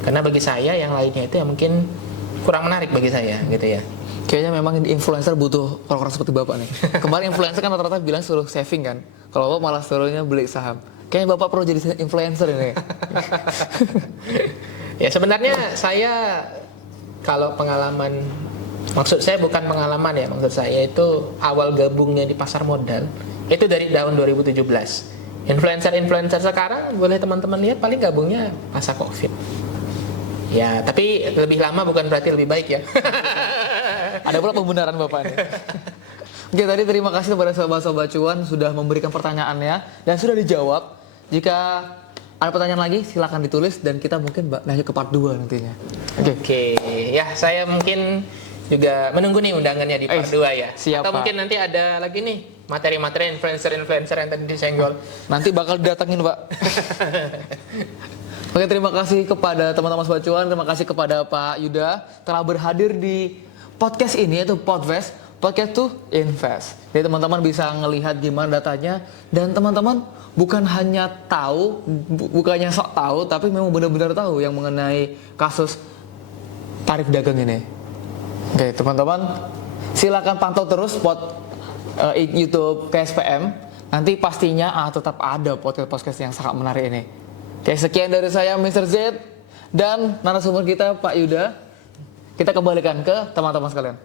Karena bagi saya yang lainnya itu ya mungkin kurang menarik bagi saya gitu ya. Kayaknya memang influencer butuh orang-orang seperti Bapak nih. Kemarin influencer kan rata-rata bilang suruh saving kan. Kalau Bapak malah suruhnya beli saham. Kayaknya Bapak perlu jadi influencer ini. Ya sebenarnya saya kalau pengalaman, maksud saya bukan pengalaman ya, maksud saya itu awal gabungnya di pasar modal itu dari tahun 2017. Influencer sekarang boleh teman-teman lihat paling gabungnya masa Covid. Ya, tapi lebih lama bukan berarti lebih baik ya. Ada pula pembenaran Bapak nih. Oke, tadi terima kasih kepada sobat-sobat cuan sudah memberikan pertanyaannya dan sudah dijawab. Jika ada pertanyaan lagi silakan ditulis dan kita mungkin lanjut ke part 2 nantinya. Oke, ya saya mungkin juga menunggu nih undangannya di part 2 ya. Siap, Atau Pak. mungkin nanti ada lagi nih materi-materi influencer yang tadi disenggol. Nanti bakal didatengin, Pak. Oke, terima kasih kepada teman-teman sobat cuan, terima kasih kepada Pak Yuda telah berhadir di podcast ini, yaitu Podvest, podcast to invest. Jadi teman-teman bisa ngelihat gimana datanya dan teman-teman bukan hanya tahu, bukannya sok tahu, tapi memang benar-benar tahu yang mengenai kasus tarif dagang ini. Oke, teman-teman silakan pantau terus YouTube KSPM. Nanti pastinya tetap ada podcast yang sangat menarik ini. Oke, sekian dari saya Mr. Z dan narasumber kita Pak Yuda. Kita kembalikan ke teman-teman sekalian.